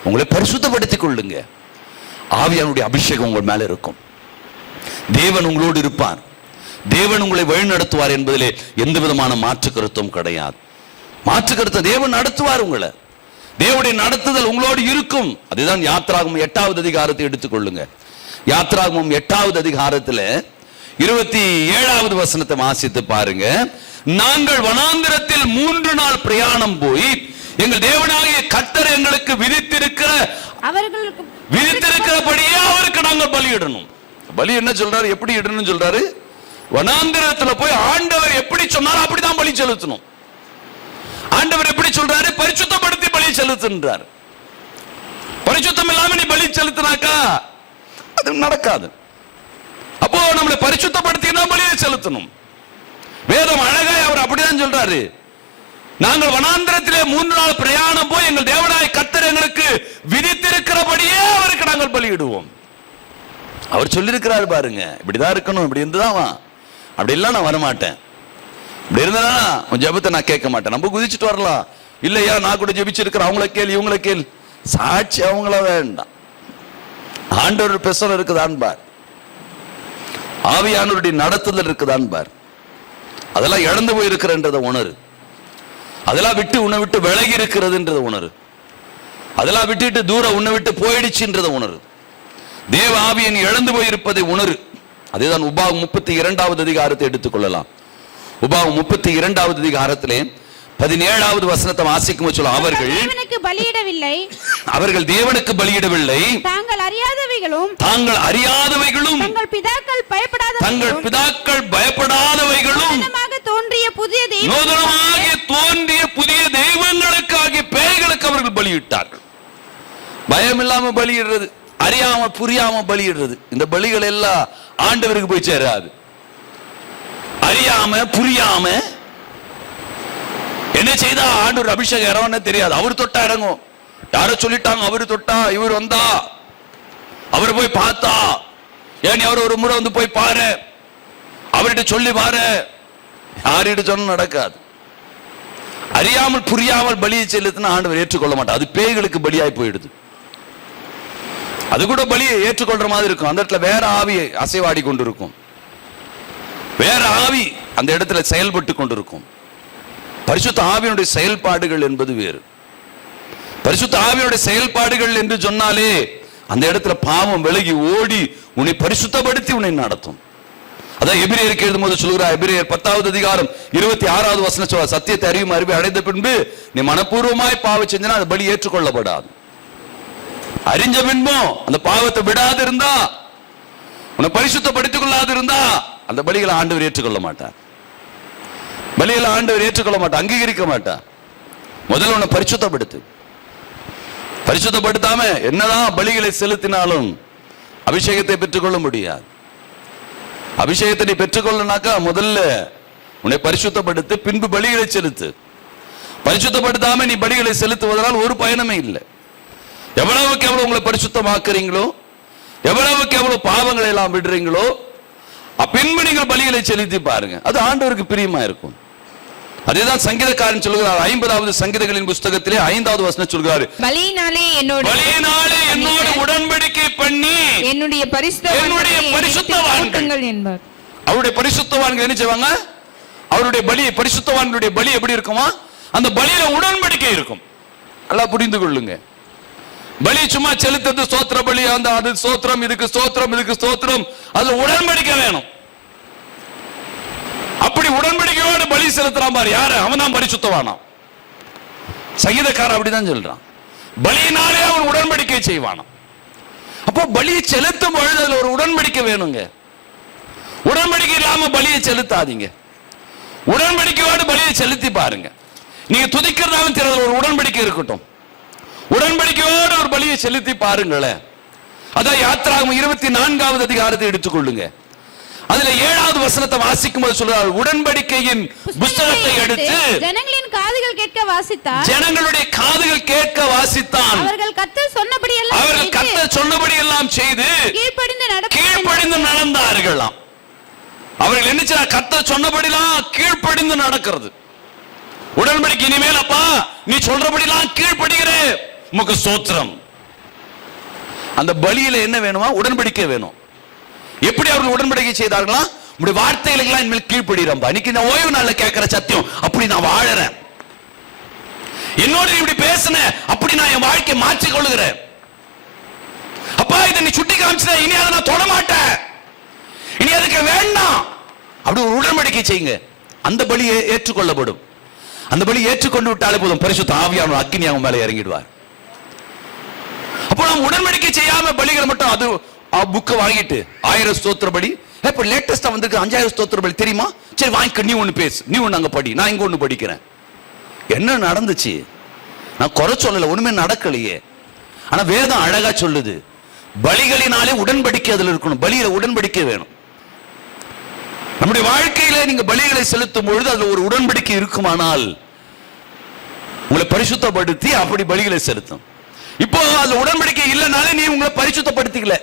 உங்களை பரிசுத்தப்படுத்திக் கொள்ளுங்க. ஆவியானுடைய அபிஷேகம் உங்கள் மேல இருக்கும். தேவன் உங்களோடு இருப்பார், தேவன் உங்களை வழிநடத்துவார் என்பதிலே எந்த விதமான மாற்று கருத்தும் கிடையாது. மாற்று கருத்து தேவன் நடத்துவார். உங்களை தேவனுடைய நடத்துதல் உங்களோடு இருக்கும். அதுதான் யாத்திராகமம் 8வது அதிகாரத்தை எடுத்துக்கொள்ளுங்க. யாத்திராகமம் 8வது அதிகாரத்தில் 27வது வசனத்தை வாசித்து பாருங்க. நாங்கள் வனாந்திரத்தில் 3 நாள் பிரயாணம் போய் எங்கள் தேவனாகிய கர்த்தர் எங்களுக்கு விதித்திருக்கிறபடியே அவருக்கு நாங்கள் பலியிடணும். பலி என்ன சொல்றாரு, எப்படி இடணும் சொல்றாரு? வனாந்திரத்துல போய் ஆண்டவர் எப்படி சொன்னாரோ அப்படிதான் பலி செலுத்தணும். ஆண்டவர் எப்படி சொல்றாரு? பரிசுத்தப்படுத்தி பலி செலுத்துன்றார். பரிசுத்தம் இல்லாம நீ பலி செலுத்தினாக்கா அது நடக்காது. அப்போ நம்மளை பரிசுத்தப்படுத்தினா பலியை செலுத்தணும். வேதம் அழகாய் அவர் அப்படிதான் சொல்றாரு. நாங்கள் வனாந்திரத்திலே 3 நாள் பிரயாணம் போய் எங்கள் தேவனாய் கர்த்தர் எங்களுக்கு விதித்திருக்கிறபடியே அவருக்கு நாங்கள் பலியிடுவோம். அவர் சொல்லியிருக்கிறாரு பாருங்க, இப்படிதான் இருக்கணும், இப்படி இருந்துதான், அப்படி எல்லாம் நான் வரமாட்டேன், இப்படி இருந்தா உன் ஜெபத்தை நான் கேட்க மாட்டேன். நம்ம குதிச்சுட்டு வரலாம், இல்லையா நான் கூட ஜெபிச்சிருக்கிறேன், அவங்கள கேள் இவங்கள கேள், சாட்சி அவங்கள வேண்டாம். ஆண்டவர் பெசல் இருக்குதான் பார், ஆவியானவருடைய நடத்துதல் இருக்குதான் பார். அதெல்லாம் இழந்து போய் இருக்கிறன்றதை உணரு, அதெல்லாம் விட்டு உன்னை விட்டு விலகி இருக்கிறதுன்றதை உணரு. அதெல்லாம் விட்டுட்டு தூரம் உன்னை விட்டு போயிடுச்சுன்றதை உணரு. தேவ ஆவியை நீ இழந்து போயிருப்பதை உணரு. அதுதான் உபாகம் 32வது அதிகாரத்தை எடுத்துக்கொள்ளலாம். உபாகம் 32வது அதிகாரத்திலே 17வது வசனத்தை வாசிக்கும் சொல்ல, அவர்கள் தேவனுக்கு பலியிடவில்லை, அவர்கள் தேவனுக்கு பலியிடவில்லை, தாங்கள் அறியாதவைகளும் தங்கள் பிதாக்கள் பயப்படாதவைகளும் நூதனமாக தோன்றிய புதிய தெய்வங்களுக்காகிய பேய்களுக்கு அவர்கள் பலியிட்டார்கள். பயம் இல்லாம பலியிடுறது, அறியாம புரியாம பலியிடுறது, இந்த பலிகள் எல்லாம் ஆண்டவருக்கு போய் சேராது. அறியாம புரியாம என்ன செய்தா ஆண்டவர் அபிஷேகம் இறங்கன்னு தெரியாது. அவர் தொட்டா இறங்கும். யாரோ சொல்லிட்டாங்க அவரு தொட்டா, இவர் வந்தா, அவர் போய் பார்த்தா, ஏன் அவர் ஒரு முறை வந்து போய் பாரு, அவர்கிட்ட சொல்லி பாரு, யார்கிட்ட சொன்ன நடக்காது. அறியாமல் புரியாமல் பலியை செலுத்தினா ஆண்டவர் ஏற்றுக்கொள்ள மாட்டார். அது பேய்களுக்கு பலியாய் போயிடுது. அது கூட பலியை ஏற்றுக்கொள்ற மாதிரி இருக்கும். அந்த இடத்துல வேற ஆவி அசைவாடி கொண்டிருக்கும், வேற ஆவி அந்த இடத்துல செயல்பட்டு கொண்டிருக்கும். பரிசுத்த ஆவியினுடைய செயல்பாடுகள் என்பது வேறு. பரிசுத்த ஆவியினுடைய செயல்பாடுகள் என்று சொன்னாலே அந்த இடத்துல பாவம் விலகி ஓடி உன்னை பரிசுத்தப்படுத்தி உன்னை நடத்தும். அதான் எபிரேயருக்கு எழுதும்போது சொல்கிறார், எபிரேயர் 10வது அதிகாரம் 26வது வசனம் சொல்ற, சத்தியத்தை அறிவும் அறிவை அடைந்த பின்பு நீ மனப்பூர்வமாய் பாவம் செஞ்சனா அது பலி ஏற்றுக்கொள்ளப்படாது. அறிஞ்ச பின்பும் அந்த பாவத்தை விடாது இருந்தா, உன்னை பரிசுத்தப்படுத்திக் கொள்ளாது இருந்தா அந்த பலிகளை ஆண்டவர் ஏற்றுக்கொள்ள மாட்டார். பலியில ஆண்டவர் ஏற்றுக்கொள்ள மாட்டார், அங்கீகரிக்க மாட்டார். முதல்ல உன்னை பரிசுத்தப்படுத்தாம என்னதான் பலிகளை செலுத்தினாலும் அபிஷேகத்தை பெற்றுக்கொள்ள முடியாது. அபிஷேகத்தை நீ பெற்றுக்கொள்ளனாக்கா முதல்ல உன்னை பரிசுத்தப்படுத்து, பின்பு பலிகளை செலுத்து. பரிசுத்தப்படுத்தாம நீ பலிகளை செலுத்துவதனால் ஒரு பயனுமே இல்லை. எவ்வளவுக்கு எவ்வளவு உங்களை பரிசுத்தமாக்குறீங்களோ, எவ்வளவுக்கு எவ்வளவு பாவங்களை எல்லாம் விடுறீங்களோ, பின்பு நீங்கள் பலிகளை செலுத்தி பாருங்க, அது ஆண்டவருக்கு பிரியமா இருக்கும். அதேதான் சங்கீதக்காரன் சொல்கிறார், 50வது சங்கீதங்களின் புஸ்தகத்திலே 5வது வசனம் சொல்கிறார், பலியினாலே என்னோடு உடன்படிக்கை பண்ணி என்னுடைய பரிசுத்தவான்கள் என்பார். அவருடைய பரிசுத்தவான்கள் என்ன செய்வாங்க? அவருடைய பலி, பரிசுத்தவான்களுடைய பலி எப்படி இருக்குமா? அந்த பலியில உடன்படிக்கை இருக்கும். எல்லாம் புரிந்து கொள்ளுங்க. பலி சும்மா செலுத்துறது ஸ்தோத்திர பலி, அந்த அது ஸ்தோத்திரம், இதுக்கு ஸ்தோத்திரம், இதுக்கு ஸ்தோத்திரம், அதுல உடன்படிக்கை வேணும். அப்படி உடன்படிக்கையோடு பலி செலுத்துறான் பாரு, யாரு? அவன் தான் பரிசுத்தவானாம். சங்கீதக்காரன் அப்படிதான் சொல்றான், பலியினாலே அவன் உடன்படிக்கை செய்வானாம். அப்போ பலியை செலுத்தும் பொழுது அதுல ஒரு உடன்படிக்கை வேணுங்க. உடன்படிக்கை இல்லாம பலியை செலுத்தாதீங்க. உடன்படிக்கையோடு பலியை செலுத்தி பாருங்க. நீங்க துதிக்கிறதாலும் தெரியாது, ஒரு உடன்படிக்கை இருக்கட்டும். உடன்படிக்கையோடு ஒரு பலியை செலுத்தி பாருங்களேன். அதான் யாத்திராகமம் 24வது அதிகாரத்தை எடுத்துக்கொள்ளுங்க. அதுல 7வது வசனத்தை வாசிக்கும் போது சொல்றார், உடன்படிக்கையின் புத்தகத்தை எடுத்து ஜனங்களின் காதுகள் கேட்க வாசித்தார், ஜனங்களுடைய காதுகள் கேட்க வாசித்தான். அவர்கள் கர்த்தர் சொன்னபடி எல்லாம் செய்து கீழ்ப்படிந்து நடந்தார்களாம். அவர்கள் என்ன செய்ய? கர்த்தர் சொன்னபடிலாம் கீழ்ப்படிந்து நடக்கிறது. உடன்படிக்கை இனிமேல் அப்பா நீ சொல்றபடிலாம் கீழ்ப்படுகிற உமக்கு ஸ்தோத்திரம். அந்த பலியில என்ன வேணுமா? உடன்படிக்கை வேணும். எப்படி அவர்கள் உடன்படிக்கை செய்தார்களா? உங்களுடைய வார்த்தைகளுக்கெல்லாம் இனிமேல் கீழ்ப்படுகிறோம். இன்னைக்கு நான் ஓய்வு நாள்ல கேட்கிற சத்தியம் அப்படி நான் வாழறேன். என்னோட இப்படி பேசுன அப்படி நான் என் வாழ்க்கையை மாற்றிக் கொள்ளுகிறேன். அப்பா இதை நீ சுட்டி காமிச்சத இனி அதை நான் தொட மாட்டேன், இனி அதுக்கு வேண்டாம். அப்படி ஒரு உடன்படிக்கை செய்யுங்க. அந்த பலி ஏற்றுக்கொள்ளப்படும். அந்த பலி ஏற்றுக்கொண்டு விட்டாலே போதும், பரிசுத்த ஆவியானவர் அக்கினி அவங்க மேல இறங்கிடுவார். அப்போ நாம் உடன்படிக்கை செய்யாம பலிகளை மட்டும் அது புக்கை வாங்கிட்டு 1000 ஸ்தோத்திர பலி, இப்ப லேட்டஸ்டா வந்திருக்கு 5000 ஸ்தோத்திர பலி தெரியுமா? சரி வாங்கிக்க, நீ ஒண்ணு பேசு, நீ ஒண்ணு அங்க படி, நான் இங்க ஒண்ணு படிக்கிறேன். என்ன நடந்துச்சு? நான் குறை சொல்லல, ஒண்ணுமே நடக்கலையே. ஆனா வேதம் அழகா சொல்லுது, பலிகளினாலே உடன்படிக்கை அதுல இருக்கணும். பலியில உடன்படிக்கை வேணும். நம்முடைய வாழ்க்கையில நீங்க பலிகளை செலுத்தும் பொழுது அதுல ஒரு உடன்படிக்கை இருக்குமானால் உங்களை பரிசுத்தப்படுத்தி அப்படி பலிகளை செலுத்தும். இப்போ அதுல உடன்படிக்கை இல்லைனாலே நீ உங்களை பரிசுத்தப்படுத்திக்கல.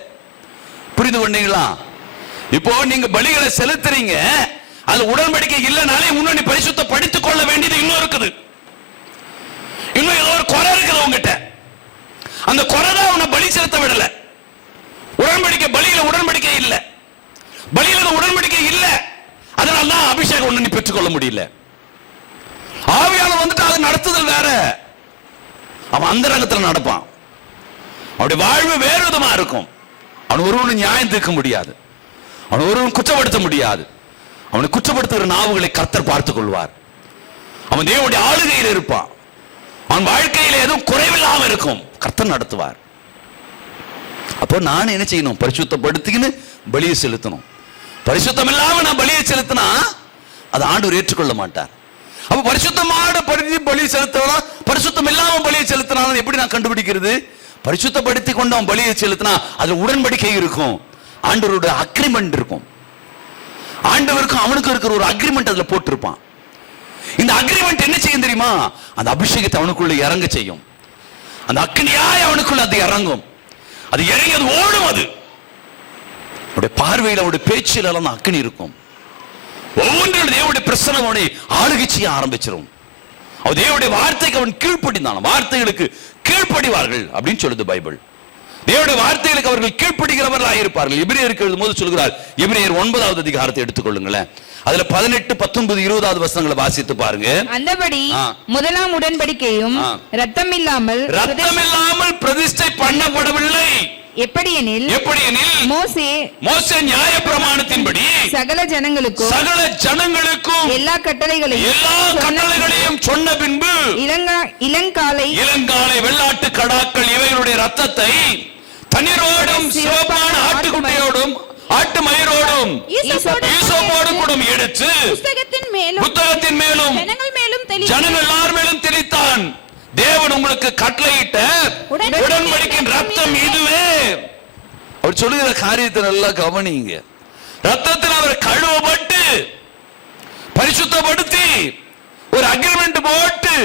புரிந்து கொண்டீங்களா? இப்போ நீங்க பலிகளை செலுத்துறீங்க, அது உடன்படிக்கை இல்லைனாலே உன்னை பரிசுத்தப்படுத்திக் கொள்ள வேண்டியது இன்னும் இருக்குது. இன்னும் ஏதோ ஒரு குறை இருக்குது உங்ககிட்ட. அந்த குறை தான் உன்னை பலி செலுத்த விடல. உடன்படிக்கை பலியில உடன்படிக்கை இல்ல, பலியில உடன்படிக்கை இல்ல. அதனாலதான் அபிஷேகம் ஒண்ணு நீ பெற்றுக்கொள்ள முடியல. ஆவியானவர் வந்துட்டு அது நடத்துதல் வேற. அவன் அந்த ரங்கத்துல நடப்பான். அவனுடைய வாழ்வு வேறு விதமா இருக்கும். அவன் ஒருவனும் நியாயம் தீர்க்க முடியாது, அவன் ஒருவனும் குற்றப்படுத்த முடியாது. அவனை குற்றப்படுத்துகிற நாவுகளை கர்த்தர் பார்த்துக் கொள்வார். அவன் தேவனுடைய ஆளுகையில் இருப்பான். அவன் வாழ்க்கையில எதுவும் குறைவில்லாம இருக்கும், கர்த்தர் நடத்துவார். அப்போ நான் என்ன செய்யணும்? பரிசுத்தப்படுத்திக்கின்னு பலியை செலுத்தணும். பரிசுத்தம் இல்லாம நான் பலியை செலுத்தினா அது ஆண்டவர் ஏற்றுக்கொள்ள மாட்டார். அப்ப பரிசுத்தமான பலி செலுத்தலாம், பரிசுத்தம் இல்லாம பலியை செலுத்தினா எப்படி நான் கண்டுபிடிக்கிறது? பரிசுத்தப்படுத்தி கொண்டு அவன் பலியை செலுத்தினா அதுல உடன்படிக்கை இருக்கும், ஆண்டவருடைய அக்ரிமெண்ட் இருக்கும். ஆண்டவருக்கும் அவனுக்கு இருக்கிற ஒரு அக்ரிமெண்ட் அதுல போட்டிருப்பான். இந்த அக்ரிமெண்ட் என்ன செய்யும் தெரியுமா? அந்த அபிஷேகத்தை அவனுக்குள்ள இறங்க செய்யும். அந்த அக்னியாய் அவனுக்குள்ள அது இறங்கும். அது இறங்கி அது ஓடும். அது அவருடைய பார்வையில் அவருடைய பேச்சில் எல்லாம் அக்னி இருக்கும். ஒவ்வொன்றும் தேவனுடைய பிரசன்னம் அவனை ஆளுகை செய்ய ஆரம்பிச்சிடும். அவன் தேவனுடைய வார்த்தைக்கு அவன் கீழ்ப்படிந்தான். வார்த்தைகளுக்கு கீழ்ப்படிவார்கள் அப்படின்னு சொல்லுது பைபிள். தேவனுடைய வார்த்தைகளுக்கு அவர்கள் கீழ்ப்படுகிறவர்களாக இருப்பார்கள். எபிரேயருக்கு எழுதும்போது சொல்கிறார், எபிரேயர் 9வது அதிகாரத்தை எடுத்துக்கொள்ளுங்களேன். அதுல 18, 19, 20வது வசனங்களை வாசித்து பாருங்க. அந்தபடி முதலாம் உடன்படிக்கையும் இரத்தமில்லாமல் பிரதிஷ்டை பண்ணப்படவில்லை. எப்படியெனில் மோசே நியாயப்பிரமாணத்தின்படி சகல ஜனங்களுக்கும் எல்லா கட்டளைகளையும் சொன்ன பின்பு இளங்காலை வெள்ளாட்டு கடாக்கள் இவைகளுடைய ரத்தத்தை தண்ணீரோடும் சிவப்பான ஆட்டுக்குட்டியோடும் ஆட்டு மயிரோடும் ஈசோப்போடும் கூட எடுத்து புத்தகத்தின் மேலும் ஜனங்கள் எல்லார் மேலும் தெளித்தான். தேவன் உங்களுக்கு கட்டளையிட்ட உடன்படிக்கையின் ரத்தம் இதுவே. அவர் சொல்லுகிற காரியத்தை நல்லா கவனிங்க. ரத்தத்தில் அவர் கழுவப்பட்டு பரிசுத்தப்படுத்தி ஒரு அக்ரிமெண்ட் போட்டு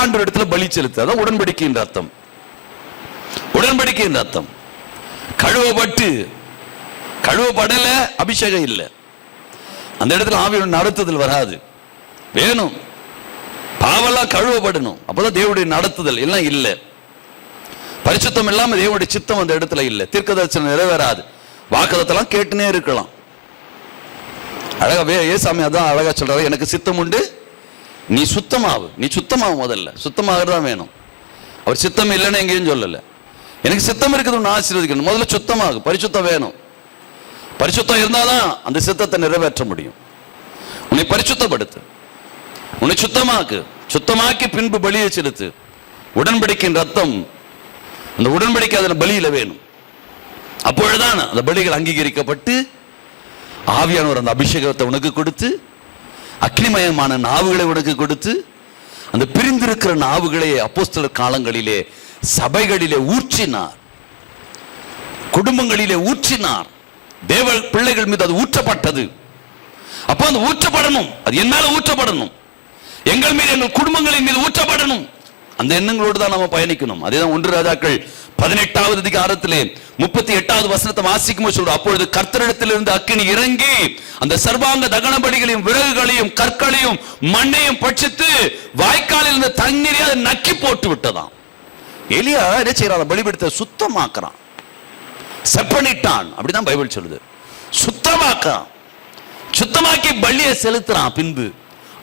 ஆண்டவர் இடத்துல பலி செலுத்த, அதான் உடன்படிக்கையின் ரத்தம். உடன்படிக்கையின் ரத்தம் கழுவப்படல, அபிஷேகம் இல்லை. அந்த இடத்துல ஆவியோட நடத்துதல் வராது. வேணும், பாவெல்லாம் கழுவப்படணும், அப்பதான் தேவனுடைய நடத்துதல். எல்லாம் இல்லை, பரிசுத்தம் இல்லாம தேவனுடைய சித்தம் அந்த இடத்துல இல்லை. தீர்க்கதரிசனம் நிறைவேறாது. வாக்குத்தத்தெல்லாம் கேட்டுனே இருக்கலாம். அழகா ஏசாமி அதான் அழகா சொல்றாரு, எனக்கு சித்தம் உண்டு, நீ சுத்தமாவு. நீ சுத்தமாவு, முதல்ல சுத்தமாகதான் வேணும். அவர் சித்தம் இல்லைன்னு எங்கேயும் சொல்லல. எனக்கு சித்தம் இருக்குது, ஒன்று ஆசீர்வதிக்கணும், முதல்ல சுத்தமாகு. பரிசுத்தம் வேணும். பரிசுத்தம் இருந்தாதான் அந்த சித்தத்தை நிறைவேற்ற முடியும். உன்னை பரிசுத்தப்படுத்து, உன்னை சுத்தமாக்கி பின்பு பலியை செலுத்து. உடன்படிக்கையின் ரத்தம், அந்த உடன்படிக்கை அதில் பலியில வேணும். அப்பொழுதுதான் அந்த பலிகள் அங்கீகரிக்கப்பட்டு ஆவியானவர் அந்த அபிஷேகத்தை உனக்கு கொடுத்து, அக்னிமயமான நாவுகளை உனக்கு கொடுத்து, அந்த பிரிந்திருக்கிற நாவுகளை அப்போஸ்தலர் காலங்களிலே சபைகளிலே ஊற்றினார், குடும்பங்களிலே ஊற்றினார். தேவ பிள்ளைகள் மீது அது ஊற்றப்பட்டது. அப்போ அந்த ஊற்றப்படணும், அது என்னால ஊற்றப்படணும், எங்கள் மீது, எங்கள் குடும்பங்களின் மீது ஊற்றப்படணும். அந்த எண்ணங்களோடு தான் நம்ம பயணிக்கணும். அதேதான் 1 ராஜாக்கள் 18வது அதிகாரத்திலே 38வது வசனத்தை வாசிக்கும் போது சொல்றோம், அப்பொழுது கர்த்தரிடத்திலிருந்து அக்கினி இறங்கி அந்த சர்வாங்க தகன பலிகளையும் விறகுகளையும் கற்களையும் மண்ணையும் பட்சித்து வாய்க்காலில் இருந்த தண்ணீரை அதை நக்கி போட்டு விட்டதாம். எலியா என்ன செய்யறான்? பலிபீடத்தை சுத்தமாக்குறான், செப்பனிட்டான். அப்படிதான் பைபிள் சொல்லுது. சுத்தமாக்குறான், சுத்தமாக்கி பலியை செலுத்துறான். பின்பு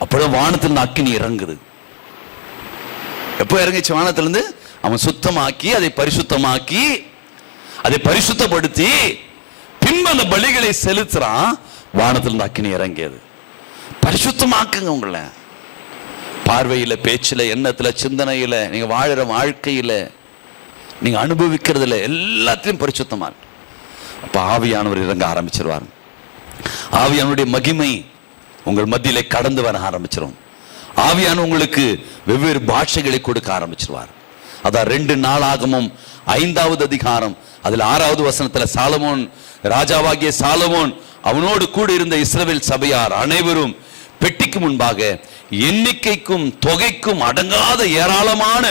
அப்பொழுது வானத்திலிருந்து அக்கினி இறங்குது. எப்போ இறங்கிச்சு? வானத்திலிருந்து அவன் சுத்தமாக்கி அதை பரிசுத்தமாக்கி அதை பரிசுத்தப்படுத்தி பின்பு அந்த பலிகளை செலுத்துறான். வானத்திலிருந்து அக்கினி இறங்கியது. பரிசுத்தமாக்குங்க உங்களை. பார்வையில, பேச்சில, எண்ணத்துல, சிந்தனையில, நீங்க வாழுற வாழ்க்கையில, நீங்க அனுபவிக்கிறதுல எல்லாத்தையும் பரிசுத்தமா இருக்கு. அப்ப ஆவியானவர் இறங்க ஆரம்பிச்சிருவார். ஆவியானுடைய மகிமை உங்கள் மத்தியிலே கடந்து வர ஆரம்பிச்சிடும். ஆவியான உங்களுக்கு வெவ்வேறு பாஷைகளை கொடுக்க ஆரம்பிச்சிருவார். அதான் 2 நாளாகமும் 5வது அதிகாரம் அதுல 6வது வசனத்துல சாலமோன், ராஜாவாகிய சாலமோன் அவனோடு கூட இருந்த இஸ்ரவேல் சபையார் அனைவரும் பெட்டிக்கு முன்பாக எண்ணிக்கைக்கும் தொகைக்கும் அடங்காத ஏராளமான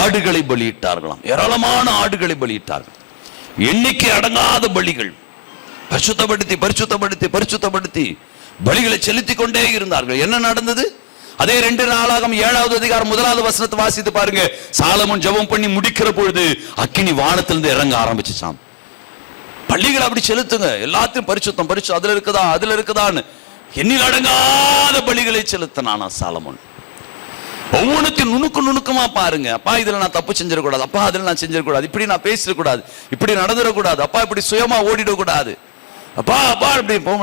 ஆடுகளை பலியிட்டார்களாம். ஏராளமான ஆடுகளை பலியிட்டார்கள். எண்ணிக்கை அடங்காத பலிகள். பரிசுத்தப்படுத்தி பரிசுத்தப்படுத்தி பரிசுத்தப்படுத்தி பலிகளை செலுத்தி கொண்டே இருந்தார்கள். என்ன நடந்தது? அதே 2 நாளாகமம் 7வது அதிகாரம் 1வது வசனத்தை வாசித்து பாருங்க. சாலமோன் ஜெபம் பண்ணி முடிக்கிற பொழுது அக்கினி வானத்திலிருந்து இறங்க ஆரம்பிச்சுச்சாம். பள்ளிகளை அப்படி செலுத்துங்க, எல்லாத்தையும் பரிசுத்தம் அதுல இருக்குதான்னு எண்ணில் அடங்காத பலிகளை செலுத்தினானா சாலமோன். ஒவ்வொன்றுத்தையும் நுணுக்கமா பாருங்க. அப்பா இதுல நான் தப்பு செஞ்சிடக்கூடாது, அப்பா அதுல நான் செஞ்சிடக்கூடாது, இப்படி நான் பேசிடக்கூடாது, இப்படி நடந்துடக்கூடாது, அப்பா இப்படி சுயமா ஓடிடக்கூடாது, அப்பா அப்பா இப்படி போக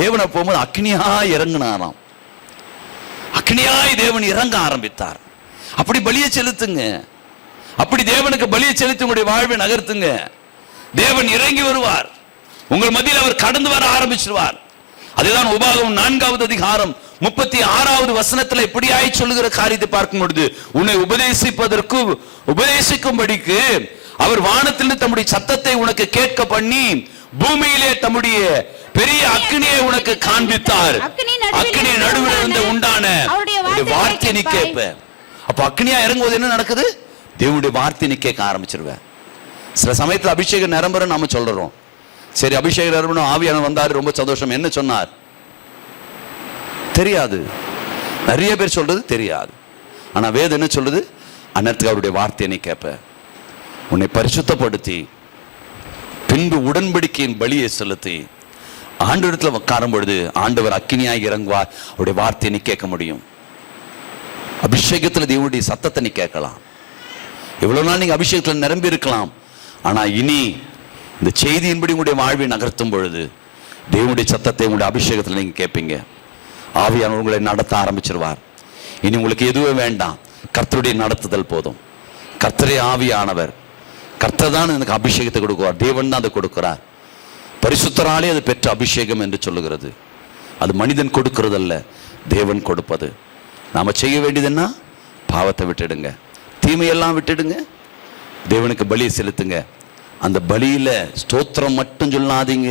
தேவனை போகும்போது அக்னியா இறங்கினாராம். அக்னியாய் தேவன் இறங்க ஆரம்பித்தார். அப்படி பலியை செலுத்துங்க, அப்படி தேவனுக்கு பலியை செலுத்தி உங்களுடைய வாழ்வை நகர்த்துங்க. தேவன் இறங்கி வருவார், உங்கள் மத்தியில் அவர் கடந்து வர ஆரம்பிச்சிருவார். அதுதான் உபாகமம் 4வது அதிகாரம் 36வது வசனத்துல இப்படியாய் சொல்லுகிற காரியத்தை பார்க்கும் பொழுது, உன்னை உபதேசிக்கும்படிக்கு அவர் வானத்திலிருந்து தம்முடைய சத்தத்தை உனக்கு கேட்க பண்ணி பூமியிலே தம்முடைய பெரிய அக்கினியை உனக்கு காண்பித்தார். அக்கினி நடுவில் இருந்து உண்டான வார்த்தை நீ கேட்ப. அப்ப அக்கினியா இறங்குவது என்ன நடக்குது? தேவனுடைய வார்த்தை நீ கேட்க ஆரம்பிச்சிருவேன். சில சமயத்துல அபிஷேகம் நிரம்புற நாம சொல்றோம், சரி அபிஷேகம் நிரம்பணும், ஆவியானவர் வந்தாரு, ரொம்ப சந்தோஷம். என்ன சொன்னார் தெரியாது. நிறைய பேர் சொல்றது தெரியாது. ஆனா வேதம் என்ன சொல்லுது? அன்னத்துக்கு அவருடைய வார்த்தையை நீ கேட்ப, உன்னை பரிசுத்தப்படுத்தி பின்பு உடன்படிக்கையின் பலியை செலுத்தி ஆண்டவரிடத்துல உட்காரும் பொழுது ஆண்டவர் அக்கினியாய் இறங்குவார். அவருடைய வார்த்தையை நீ கேட்க முடியும். அபிஷேகத்துல தேவனுடைய சத்தத்தை நீ கேட்கலாம். எவ்வளவு நாள் நீங்க அபிஷேகத்துல நிரம்பி இருக்கலாம், ஆனா இனி இந்த செய்தியின்படி உங்களுடைய வாழ்வை நகர்த்தும் பொழுது தேவனுடைய சத்தத்தை உங்களுடைய அபிஷேகத்துல நீங்க கேட்பீங்க. ஆவியானவர் உங்களை நடத்த ஆரம்பிச்சிருவார். இனி உங்களுக்கு எதுவும் வேண்டாம், கர்த்தருடைய நடத்துதல் போதும். கர்த்தரே ஆவியானவர், கர்த்தர் தான் எனக்கு அபிஷேகத்தை கொடுக்குவார். தேவன் தான் அதை கொடுக்கிறார். பரிசுத்தராலே அது பெற்ற அபிஷேகம் என்று சொல்லுகிறது. அது மனிதன் கொடுக்கிறது அல்ல, தேவன் கொடுப்பது. நாம செய்ய வேண்டியது என்ன? பாவத்தை விட்டுடுங்க, தீமையெல்லாம் விட்டுடுங்க, தேவனுக்கு பலியை செலுத்துங்க. அந்த பலியில ஸ்தோத்திரம் மட்டும் சொல்லாதீங்க,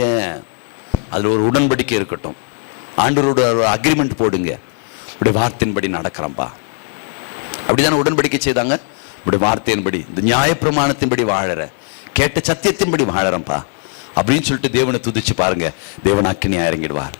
அதுல ஒரு உடன்படிக்கை இருக்கட்டும். ஆண்டவரோட ஒரு அக்ரிமெண்ட் போடுங்க, இப்படி வார்த்தையின்படி நடக்கிறோம்பா. அப்படிதானே உடன்படிக்கை செய்தாங்க. இப்படி வார்த்தையின்படி, இந்த நியாயப்பிரமாணத்தின்படி வாழற, கேட்ட சத்தியத்தின்படி வாழறப்பா அப்படின்னு சொல்லிட்டு தேவனை துதிச்சு பாருங்க. தேவன் அக்கினியா இறங்கிடுவார்.